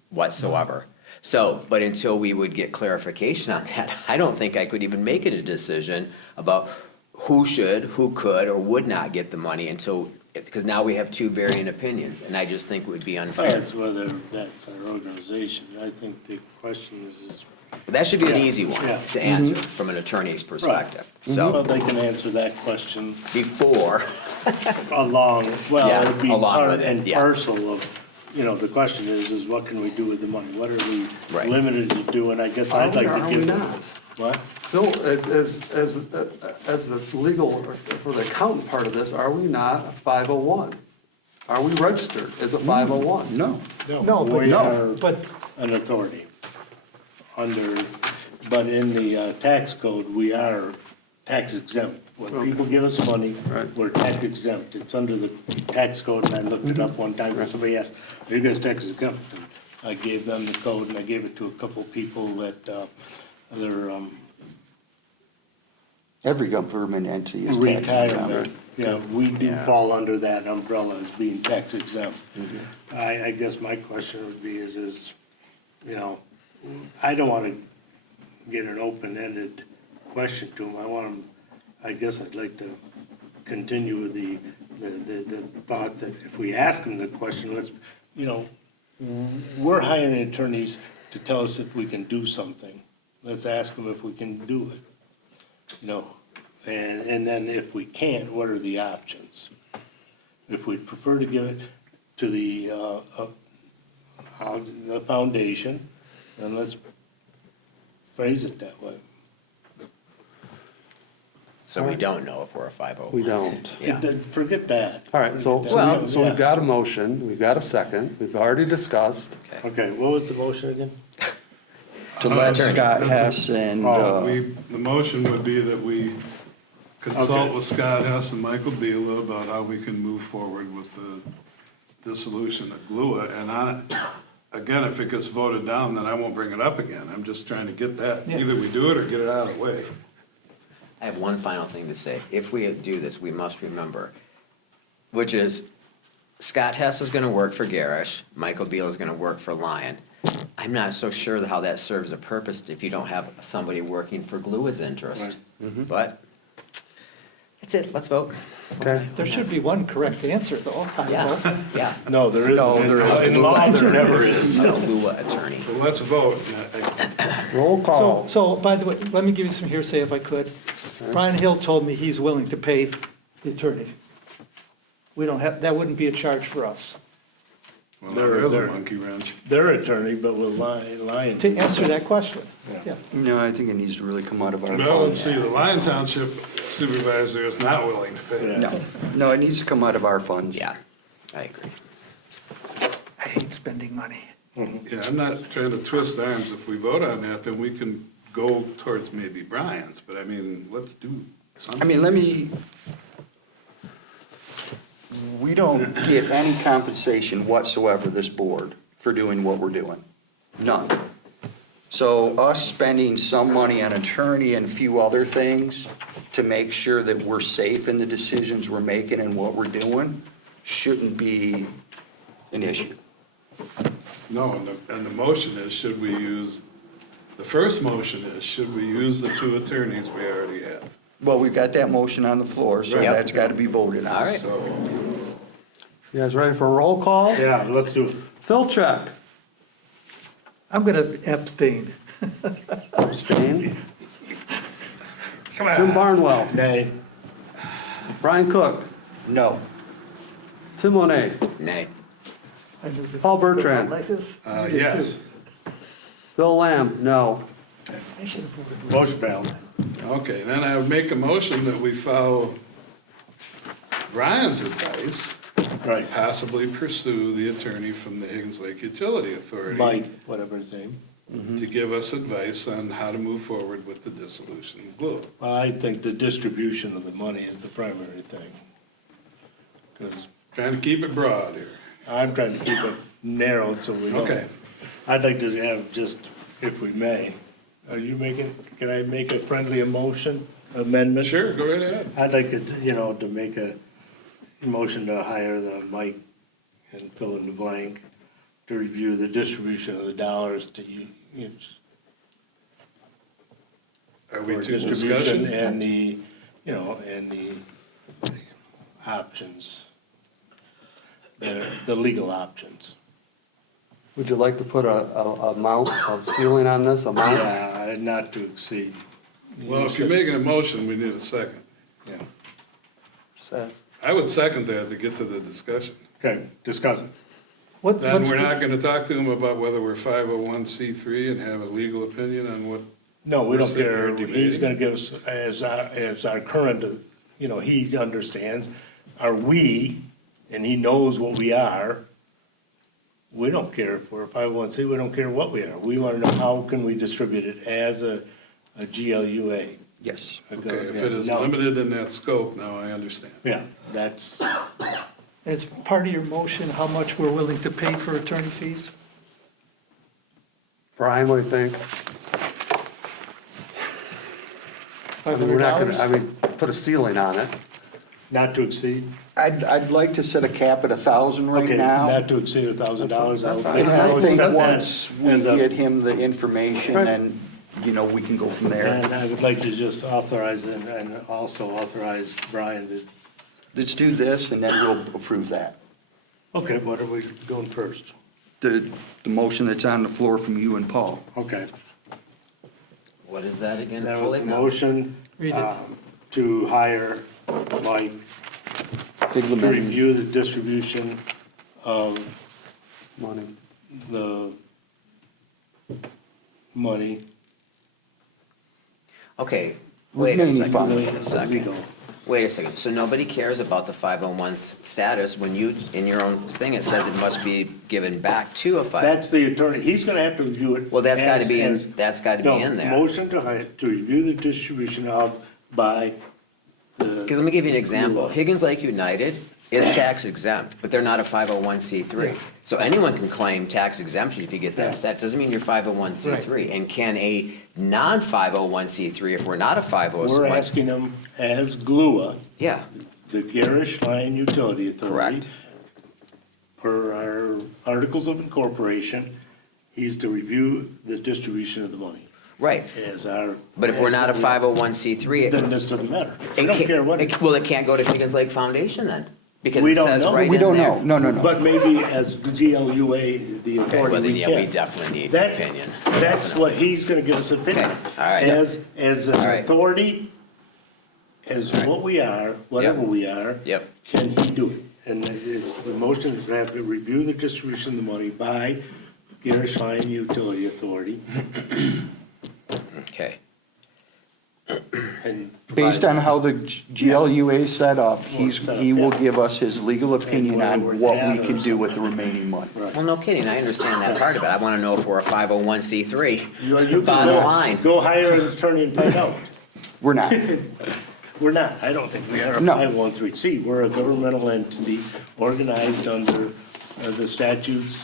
whatsoever. So, but until we would get clarification on that, I don't think I could even make it a decision about who should, who could, or would not get the money until, because now we have two varying opinions, and I just think it would be unfair. That's whether that's our organization. I think the question is That should be an Yeah, easy one yeah. to answer from an attorney's perspective. well, So, they can answer that question before, along, well, Yeah, it'd be along part with it, and yeah. parcel of, you know, the question is what can we do with the money? What are we Right. limited to do? And I guess Are I'd we like or to are give. we not? What? Phil, as the legal, for the accountant part of this, are we not a 501? Are we registered as a 501? No. No, but, We are but an authority under, but in the tax code, we are tax exempt. When people give us money, Right. we're tax exempt. It's under the tax code, and I looked it up one time, and somebody asked, are you guys tax exempt? And I gave them the code, and I gave it to a couple people that, they're, Every government entity is tax exempt. retirement. Yeah, we do fall under that umbrella as being tax exempt. I guess my question would be is, you know, I don't want to get an open-ended question to them. I want them, I guess I'd like to continue with the thought that if we ask them the question, let's, you know, we're hiring attorneys to tell us if we can do something. Let's ask them if we can do it, you know, and then if we can't, what are the options? If we'd prefer to give it to the foundation, then let's phrase it that way. so we don't know if we're a 501. We don't. Yeah. Forget that. All right, so Well- we've got a motion, we've got a second, we've already discussed. Okay, what was the motion again? To let Scott Hess and, The motion would be that we consult Okay. with Scott Hess and Michael Bila about how we can move forward with the dissolution of GLUA. And again, if it gets voted down, then I won't bring it up again. I'm just trying to get that, either we do it or get it out of the way. I have one final thing to say. If we do this, we must remember, which is Scott Hess is going to work for Garish, Michael Beal is going to work for Lyon. I'm not so sure how that serves a purpose if you don't have somebody working for GLUA's interest. But that's it, let's vote. Okay. there should be one correct answer, though. Yeah, yeah. No, there isn't. No, there isn't. In law, there never is. A GLUA attorney. So let's vote. Roll So, call. so, by the way, let me give you some hearsay if I could. Brian Hill told me he's willing to pay the attorney. We don't have, that wouldn't be a charge for us. Well, there is a monkey wrench. Their attorney, but with Lion. To answer that question, yeah. no, I think it needs to really come out of our Well, let's funds. see, the Lyon Township supervisor is not willing to pay. No, it needs to come out of our funds. Yeah, I agree. I hate spending money. Yeah, I'm not trying to twist arms. If we vote on that, then we can go towards maybe Brian's, but I mean, let's do something. I mean, we don't get any compensation whatsoever, this board, for doing what we're doing. None. So us spending some money on attorney and a few other things to make sure that we're safe in the decisions we're making and what we're doing shouldn't be an issue. No, and the motion is, should we use, the first motion is, should we use the two attorneys we already have? Well, we've got that motion on the floor, so Yep. that's got to be voted on. All right. You guys ready for a roll call? Yeah, let's do it. Phil check. I'm going to abstain. Abstain. Jim Barnwell. Okay, Brian Cook. No. Tim Monet. Nay. I knew this Paul was gonna Bertrand. go like this. Yes. Bill Lamb, no. I should have voted. motion failed. Okay, then I would make a motion that we follow Brian's advice, Right, possibly pursue the attorney from the Higgins Lake Utility Authority Mike, whatever his name. to give us advice on how to move forward with the dissolution of GLUA. Well, I think the distribution of the money is the primary thing. Because Trying to keep it broad here. I'm trying to keep it narrowed so we don't. Okay. I'd like to have just, if we may, can I make a friendly amendment? Sure, go right ahead. I'd like to, to make a motion to hire the Mike and fill in the blank to review the distribution of the dollars to Are we for to distribution discussion? and the options, the legal options. Would you like to put a amount, a ceiling on this amount? Yeah, not to exceed. Well, if you're making a motion, we need a second. Yeah. Just ask. I would second that to get to the discussion. Okay, discuss it. Then What's we're the- not gonna talk to him about whether we're 501c3 and have a legal opinion on what, No, we We're don't sitting here care. He's debating. gonna give us, as our current, he understands, are we, and he knows what we are. We don't care if we're 501c, we don't care what we are. We wanna know how can we distribute it as a GLUA. Yes. okay, if it is No. limited in that scope, now I understand. Yeah, that's, As part of your motion, how much we're willing to pay for attorney fees? Brian, what do you think? I mean, we're not gonna, I $500? mean, put a ceiling on it. not to exceed. I'd like to set a cap at 1,000 right Okay, now. not to exceed $1,000. That's fine. And I think Set that once we as a- get him the information, Right. then, we can go from there. And I would like to just authorize and also authorize Brian to, Let's do this, and then we'll approve that. okay, what are we doing first? The motion that's on the floor from you and Paul. Okay. What is that again? That was Fully? the No. motion Read it. to hire Mike to review the distribution of Money. the money. Okay, wait a Remaining second, funds. wait a second. Legal. Wait a second, so nobody cares about the 501 status when you, in your own thing, it says it must be given back to a 501? That's the attorney, he's gonna have to review it. Well, that's gotta as- be as- in, that's gotta No, be in there. motion to hire, to review the distribution of by Because the, let me give you an example. Higgins Lake United is tax exempt, but they're not a 501c3. So anyone can claim tax exemption if you get Yeah. that stat. Doesn't mean you're 501c3. And can a non-501c3, if we're not a we're 501? asking him as GLUA, Yeah, the Garish Line Utility Authority. correct. Per our articles of incorporation, he's to review the distribution of the money Right. as our. But if we're not a 501c3, Then this doesn't matter. We it don't can't- care what. well, it can't go to Higgins Lake Foundation then? Because We it don't says know. right We in don't there. know. No. But maybe as the GLUA, the Okay, authority, well then, we yeah, we can. definitely need That- an opinion. That's what he's gonna give us opinion. Okay, all right. As an All right. authority, as what we are, whatever Yep. we are. Yep. Can he do it? And it's, the motion is to have to review the distribution of the money by Garish Line Utility Authority Okay. and. Based on how the GLUA is set up, Well, set up, he will yeah. give us his legal opinion whether on we're what that we or can do with the something. remaining money. Right. Well, no kidding, I understand that part of it. I want to know if we're a 501c3. You can Bottom go- line. Go hire an attorney and find out. We're not. We're not, I don't think we are a No. 501(c). We're a governmental entity organized under the statutes,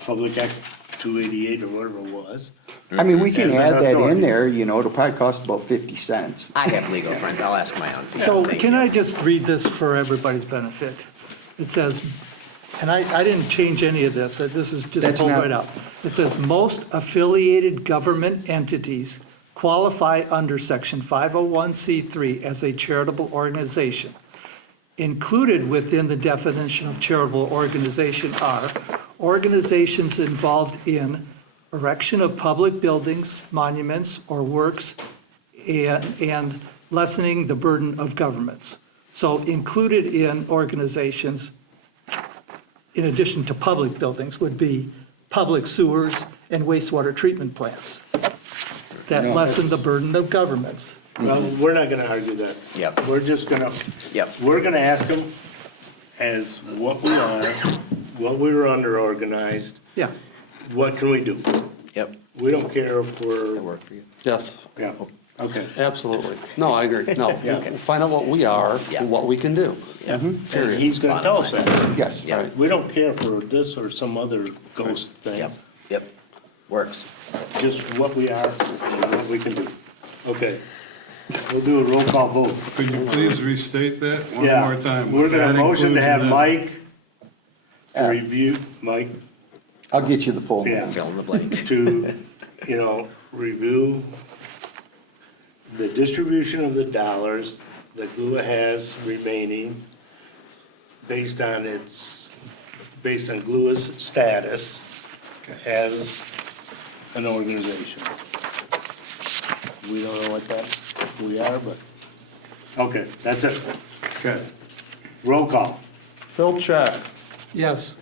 Public Act 288 or whatever it was. I mean, we can As an add that authority. in there, it'll probably cost about 50 cents. I have legal friends, I'll ask my own. So Thank can you. I just read this for everybody's benefit? It says, and I didn't change any of this, this is just That's pulled not- right out. It says, most affiliated government entities qualify under Section 501c3 as a charitable organization. Included within the definition of charitable organization are organizations involved in erection of public buildings, monuments, or works, and lessening the burden of governments. So included in organizations, in addition to public buildings, would be public sewers and wastewater treatment plants that lessen the burden of governments. Well, we're not gonna argue that. Yep. We're just gonna, Yep. we're gonna ask them as what we are, what we were under organized, Yeah, what can we do? Yep. We don't care if we're, Work for you? Yes, yeah, okay. absolutely. No, I agree. No, Yeah. find out what we are, Yeah. and what we can do. Yeah. And he's gonna tell us that. Yes. Yeah. Right. We don't care for this or some other ghost thing. Yep. Yep. Works. Just what we are and what we can do. Okay. We'll do a roll call vote. Could you please restate that one Yeah. more time? We're With gonna that motion to have inclusion Mike review, Mike, I'll get you the full. yeah, Fill in the blank. to, review the distribution of the dollars that GLUA has remaining based on GLUA's status as an organization. We don't know what we are, but, okay, that's it. Okay. Roll call, Phil Check, yes,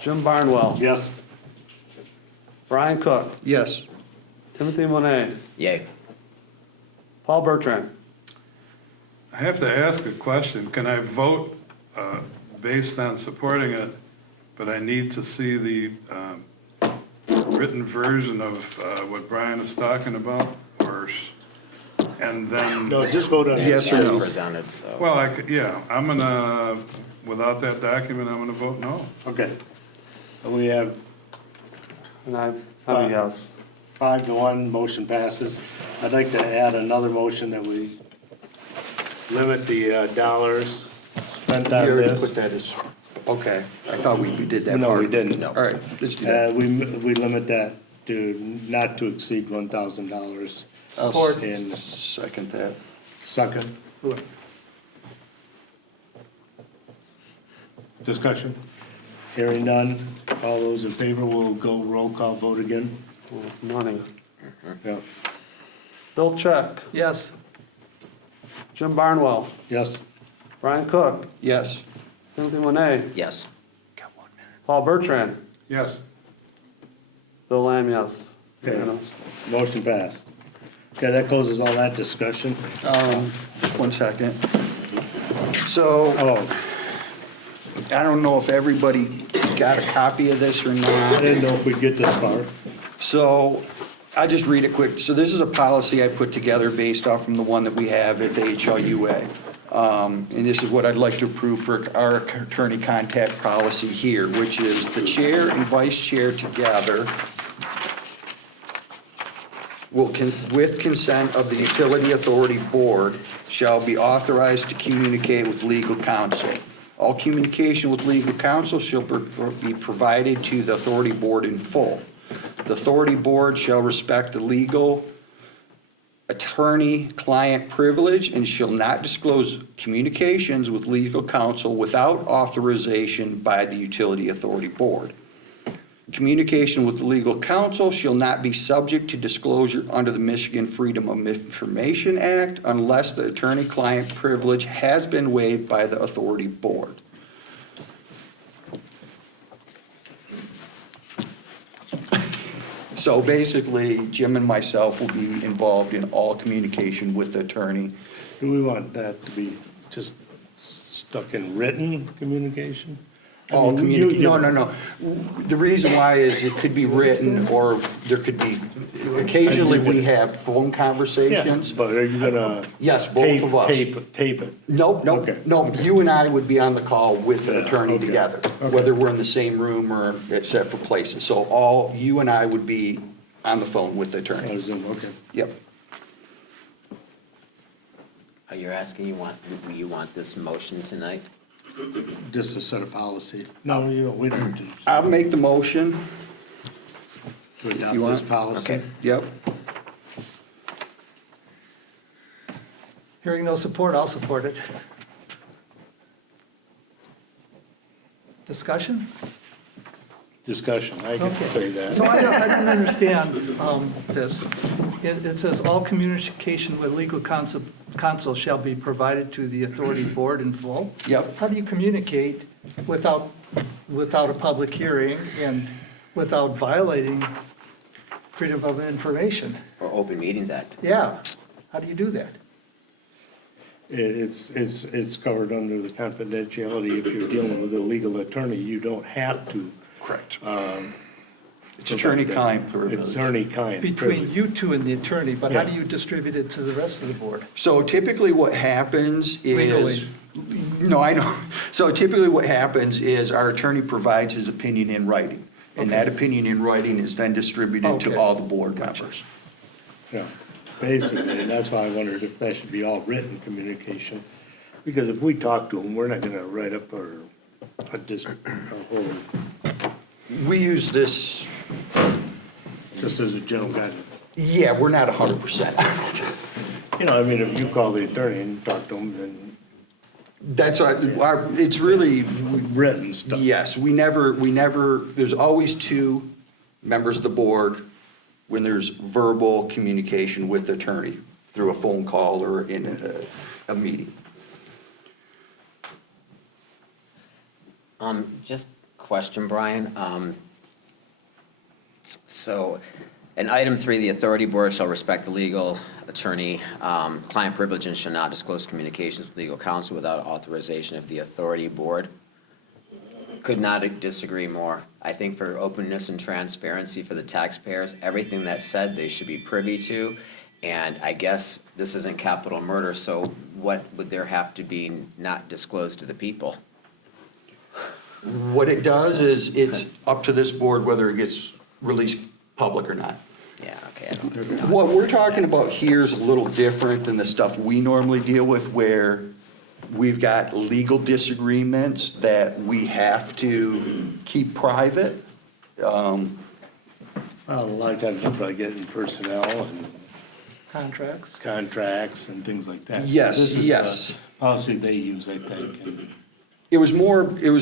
Jim Barnwell, yes? Brian Cook, Yes. Timothy Monet, Yay. Paul Bertrand. I have to ask a question. Can I vote based on supporting it, but I need to see the written version of what Brian is talking about? And then, No, just vote on it. Yes or As no? presented, so. well, I'm gonna, without that document, I'm gonna vote no. Okay. And we have And I'm a yes. 5-1, motion passes. I'd like to add another motion that we limit the dollars spent on You already put this. that as, okay. I thought we did that No, part. we didn't. All right, let's do that. We limit that to not to exceed $1,000. Support. In Second that. second. Discussion? Hearing none. All those in favor will go roll call vote again. Well, it's money. Yeah. Phil Check, yes, Jim Barnwell, Yes? Brian Cook, Yes. Timothy Monet, Yes. Paul Bertrand, Yes. Bill Lamb, yes. Okay. Unanimous. Motion passed. Okay, that closes all that discussion. Just 1 second. So, Oh, I don't know if everybody got a copy of this or I not. didn't know if we'd get this far. So, I'll just read it quick. So this is a policy I put together based off from the one that we have at the HLUA. And this is what I'd like to approve for our attorney contact policy here, which is the chair and vice chair together will, with consent of the Utility Authority Board, shall be authorized to communicate with legal counsel. All communication with legal counsel shall be provided to the Authority Board in full. The Authority Board shall respect the legal attorney-client privilege and shall not disclose communications with legal counsel without authorization by the Utility Authority Board. Communication with legal counsel shall not be subject to disclosure under the Michigan Freedom of Information Act unless the attorney-client privilege has been waived by the Authority Board. So basically, Jim and myself will be involved in all communication with the attorney. Do we want that to be just stuck in written communication? I All mean, you- no. The reason why is it could be written, or there could be, occasionally we have phone Yeah, conversations. but are you gonna? Yes, both of us. Tape it. Nope, Okay. nope, you and I would be on the call with the Yeah, attorney okay. together, Okay. whether we're in the same room or except for places. So all, you and I would be on the phone with the Oh, attorney. Zoom, okay. Yep. You're asking, you want this motion tonight? Just a set of policy. No, we don't do, I'll make the motion. to you adopt want. this policy. Okay. Yep. Hearing no support, I'll support it. Discussion? Discussion, I can Okay. say that. So I don't understand this. It says, "All communication with legal counsel shall be provided to the authority board in full." Yep. How do you communicate without a public hearing and without violating freedom of information? Or Open Meetings Act. Yeah, how do you do that? It's covered under the confidentiality. If you're dealing with a legal attorney, you don't have to. Correct. It's attorney-client privilege. Attorney-client Between privilege. you two and the attorney, but how Yeah. do you distribute it to the rest of the board? So typically what happens is, Legally. no, I know. So typically what happens is our attorney provides his opinion in writing. And that opinion in writing is then distributed Okay. to all the board members. Yeah, basically, and that's why I wondered if that should be all written communication. Because if we talk to them, we're not gonna write up a whole, We use this, just as a general guideline. yeah, we're not 100%. You know, I mean, if you call the attorney and talk to them, then That's it's really, written stuff. yes, we never, there's always two members of the board when there's verbal communication with the attorney through a phone call or in a meeting. Just question, Brian. So, in item 3, the authority board shall respect the legal attorney, client privilege, and shall not disclose communications with legal counsel without authorization of the authority board. Could not disagree more. I think for openness and transparency for the taxpayers, everything that's said, they should be privy to. And I guess this isn't capital murder, so what would there have to be not disclosed to the people? What it does is, it's up to this board whether it gets released public or not. Yeah, okay, I don't. What we're talking about here is a little different than the stuff we normally deal with, where we've got legal disagreements that we have to keep private. Well, a lot of times you probably get in personnel and Contracts? contracts and things like that. So Yes, this is a yes. Policy they use, I think, and, It was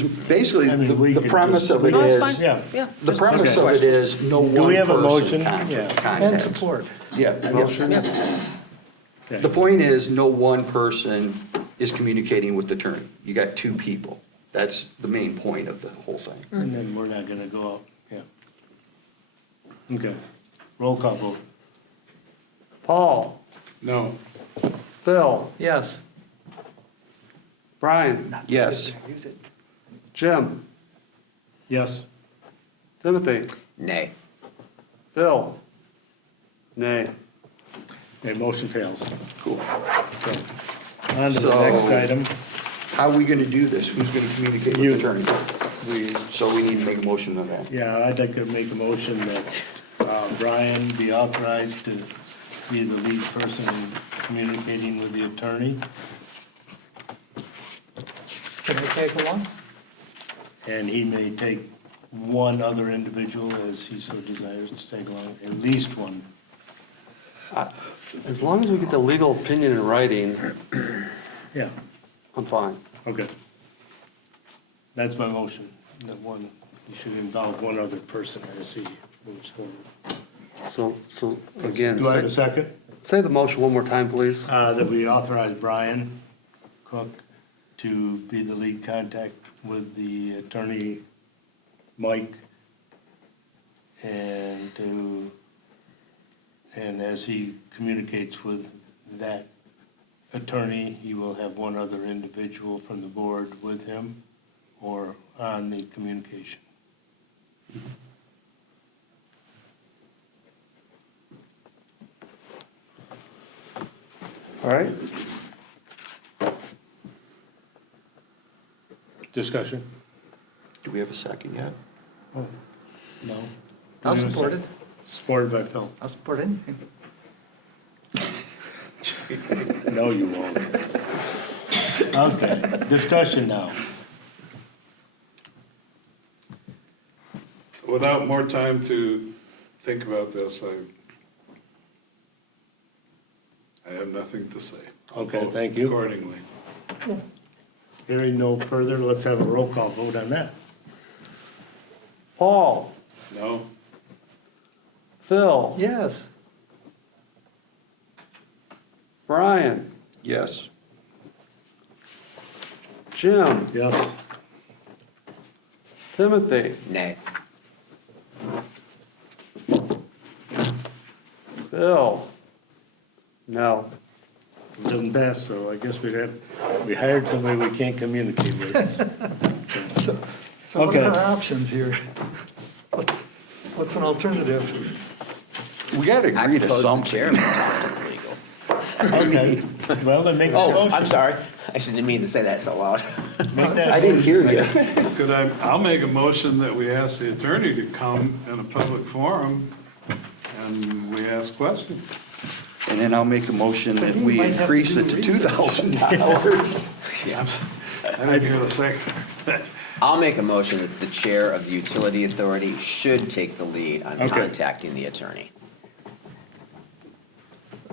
basically, I mean, we the could premise just- of it No, it's is, fine. yeah. Yeah. the premise of it is no Do one we have a person motion? contact- Yeah. And contacts. support. Yeah. Motion? Okay. The point is, no one person is communicating with the attorney. You got two people. That's the main point of the whole thing. And then we're not gonna go out, yeah. Okay, roll call vote. Paul? No, Phil? Yes. Brian? Yes. Use it. Jim? Yes, Timothy? Nay. Bill? Nay. okay, motion fails. Cool. So, on to the So- next item. How are we gonna do this? Who's gonna communicate with You. the attorney? We, So we need to make a motion on that. yeah, I'd like to make a motion that Brian be authorized to be the lead person in communicating with the attorney. Can I take along? And he may take one other individual as he so desires to take along, at least one. As long as we get the legal opinion in writing, Yeah, I'm fine. okay. That's my motion, that one, you should involve one other person as he moves forward. So again, Do I have a second? say the motion one more time, please. That we authorize Brian Cook to be the lead contact with the attorney, Mike, and as he communicates with that attorney, he will have one other individual from the board with him or on the communication. All right? Discussion? Do we have a second yet? No? I'll support it. Supported by Phil. I'll support anything. No, you won't. Okay, discussion now. without more time to think about this, I have nothing to say. I'll Okay, vote thank you. Accordingly. Hearing no further, let's have a roll call vote on that. Paul, No? Phil, Yes. Brian, Yes. Jim, Yes? Timothy, Nay. Bill. No. It doesn't pass, so I guess we hired somebody we can't communicate with. So what Okay. are our options here? What's an alternative? We gotta I agree to propose the chair something. talk to legal. Okay, well, then make the Oh, motion. I'm sorry. I didn't mean to say that so loud. Make that I didn't hear you. I'll make a motion that we ask the attorney to come in a public forum and we ask questions. And then I'll make a motion that we might have to increase do it to research. $2,000. Yeah. I didn't hear the second. I'll make a motion that the chair of the utility authority should take the lead on Okay. contacting the attorney.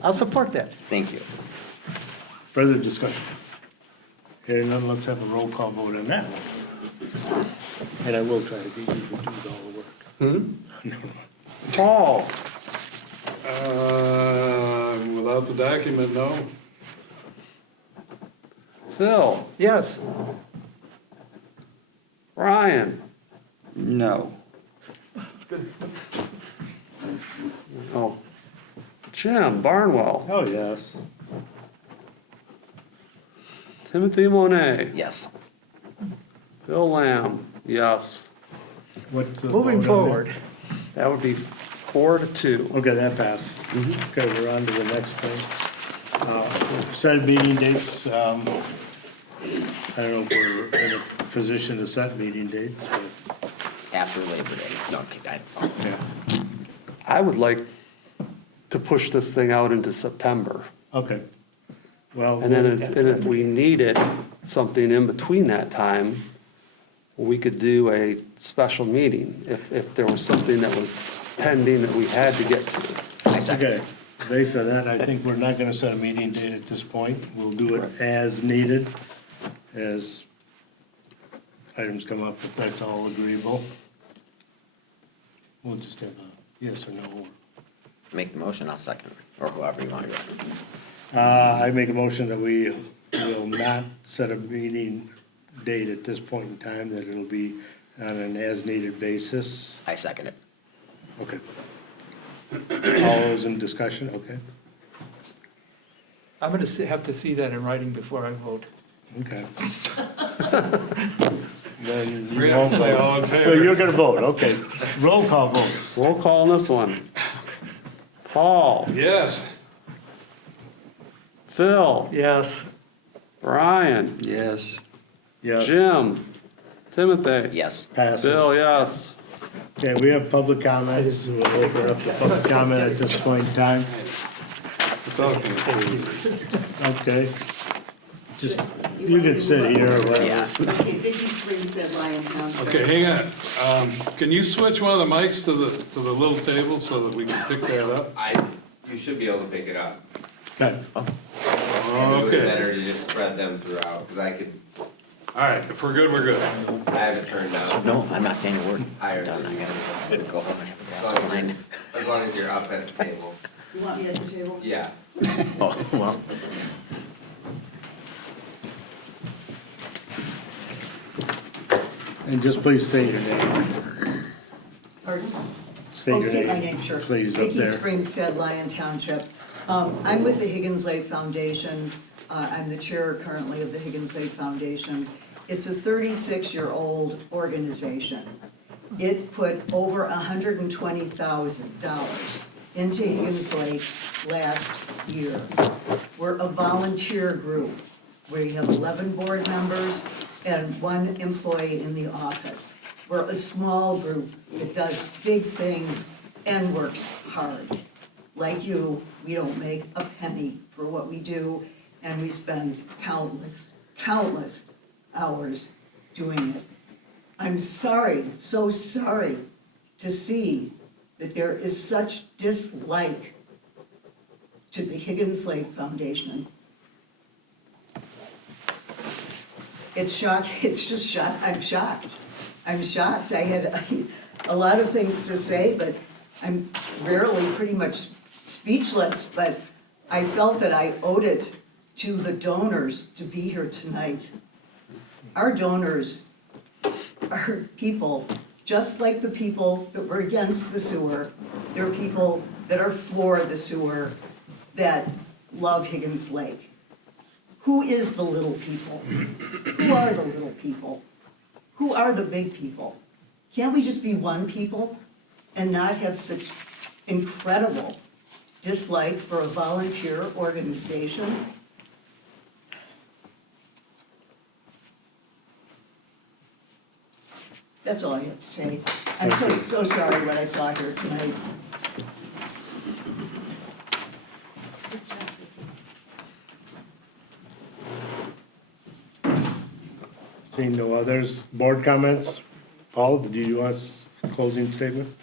I'll support that. Thank you. Further discussion? Hearing none, let's have a roll call vote on that one. And I will try to get you to do all the work. Paul, Without the document, no. Phil, Yes. Brian, No. That's good. oh, Jim Barnwell, Oh, yes. Timothy Monet, Yes. Bill Lamb, yes. What's the Moving vote on that? forward, That would be 4-2. Okay, that passed. Okay, we're on to the next thing. Set meeting dates, I don't know if we're in a position to set meeting dates, but, After Labor Day. No, I'm kidding. I don't. yeah, I would like to push this thing out into September. okay. Well. And then, if we needed something in between that time, we could do a special meeting if there was something that was pending that we had to get to. I second. Okay, based on that, I think we're not gonna set a meeting date at this point. We'll do it as needed, as items come up, if that's all agreeable. We'll just have a yes or no. Make the motion, I'll second, or however you want to do it. I make a motion that we will not set a meeting date at this point in time, that it'll be on an as-needed basis. I second it. Okay. All those in discussion, okay? I'm going to have to see that in writing before I vote. Okay. Then you We're won't gonna say vote. all in So favor. you're gonna vote, okay. Roll call vote. Roll call on this one. Paul, Yes. Phil, Yes. Brian, Yes. Yes, Jim, Timothy. Yes. passes. Bill, yes. Okay, we have public comments. We'll open up the public comment at this point in time. It's all confusing. Okay. Just, you can sit here or whatever. Yeah. Okay, Vicky Springstead, Lyon Township. Okay, hang on. Can you switch one of the mics to the little table so that we can pick that up? You should be able to pick it up. Okay. It would be Okay. better to just spread them throughout, because I could, All right, if we're good, we're good. I have it turned down. No, I'm not saying a word. Higher. Done. I gotta go home and have a glass of wine. As long as you're up at the table. You want me at the table? Yeah. Oh, well. And just please state your name. Pardon? State Oh, your state my name, name, sure. please, up Vicky there. Springstead, Lyon Township. I'm with the Higgins Lake Foundation. I'm the chair currently of the Higgins Lake Foundation. It's a 36-year-old organization. It put over $120,000 into Higgins Lake last year. We're a volunteer group. We have 11 board members and 1 employee in the office. We're a small group that does big things and works hard. Like you, we don't make a penny for what we do, and we spend countless hours doing it. I'm sorry, so sorry to see that there is such dislike to the Higgins Lake Foundation. It's just shocked, I'm shocked. I'm shocked. I had a lot of things to say, but I'm rarely pretty much speechless, but I felt that I owed it to the donors to be here tonight. Our donors are people, just like the people that were against the sewer. They're people that are for the sewer, that love Higgins Lake. Who is the little people? Who are the little people? Who are the big people? Can't we just be one people and not have such incredible dislike for a volunteer organization? That's all I have to say. I'm so sorry what I saw here tonight. Seeing no others, board comments? Paul, do you want a closing statement?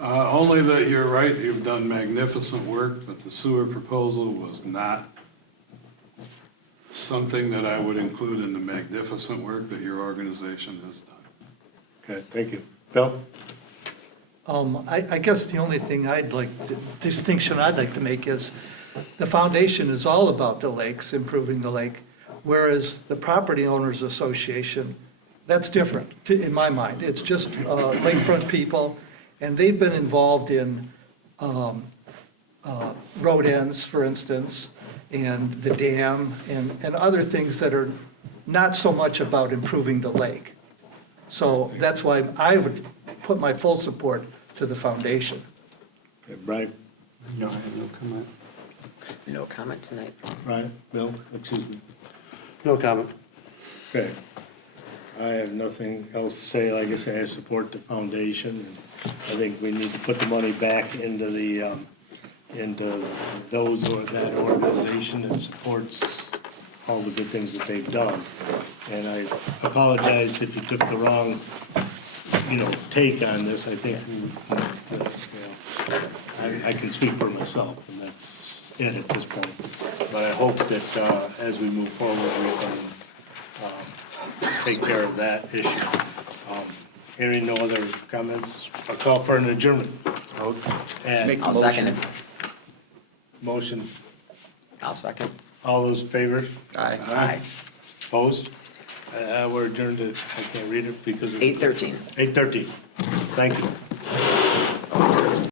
Only that you're right, you've done magnificent work, but the sewer proposal was not something that I would include in the magnificent work that your organization has done. Okay, thank you. Phil? I guess the only thing distinction I'd like to make is the foundation is all about the lakes, improving the lake, whereas the Property Owners Association, that's different in my mind. It's just lakefront people, and they've been involved in road ends, for instance, and the dam, and other things that are not so much about improving the lake. So that's why I would put my full support to the foundation. Okay, Brian? No, I have no comment. No comment tonight. Brian? Bill? Excuse me. No comment. Okay. I have nothing else to say. Like I say, I support the foundation, and I think we need to put the money back into the, into those or that organization that supports all the good things that they've done. And I apologize if you took the wrong, take on this. I think, I can speak for myself, and that's it at this point. But I hope that, as we move forward, we can, take care of that issue. Hearing no other comments, I'll call for an adjournment. And I'll second it. motion, I'll second. all those in favor? Aye. Aye. Opposed? We're adjourned at, I can't read it because of. 8:13. 8:13. Thank you.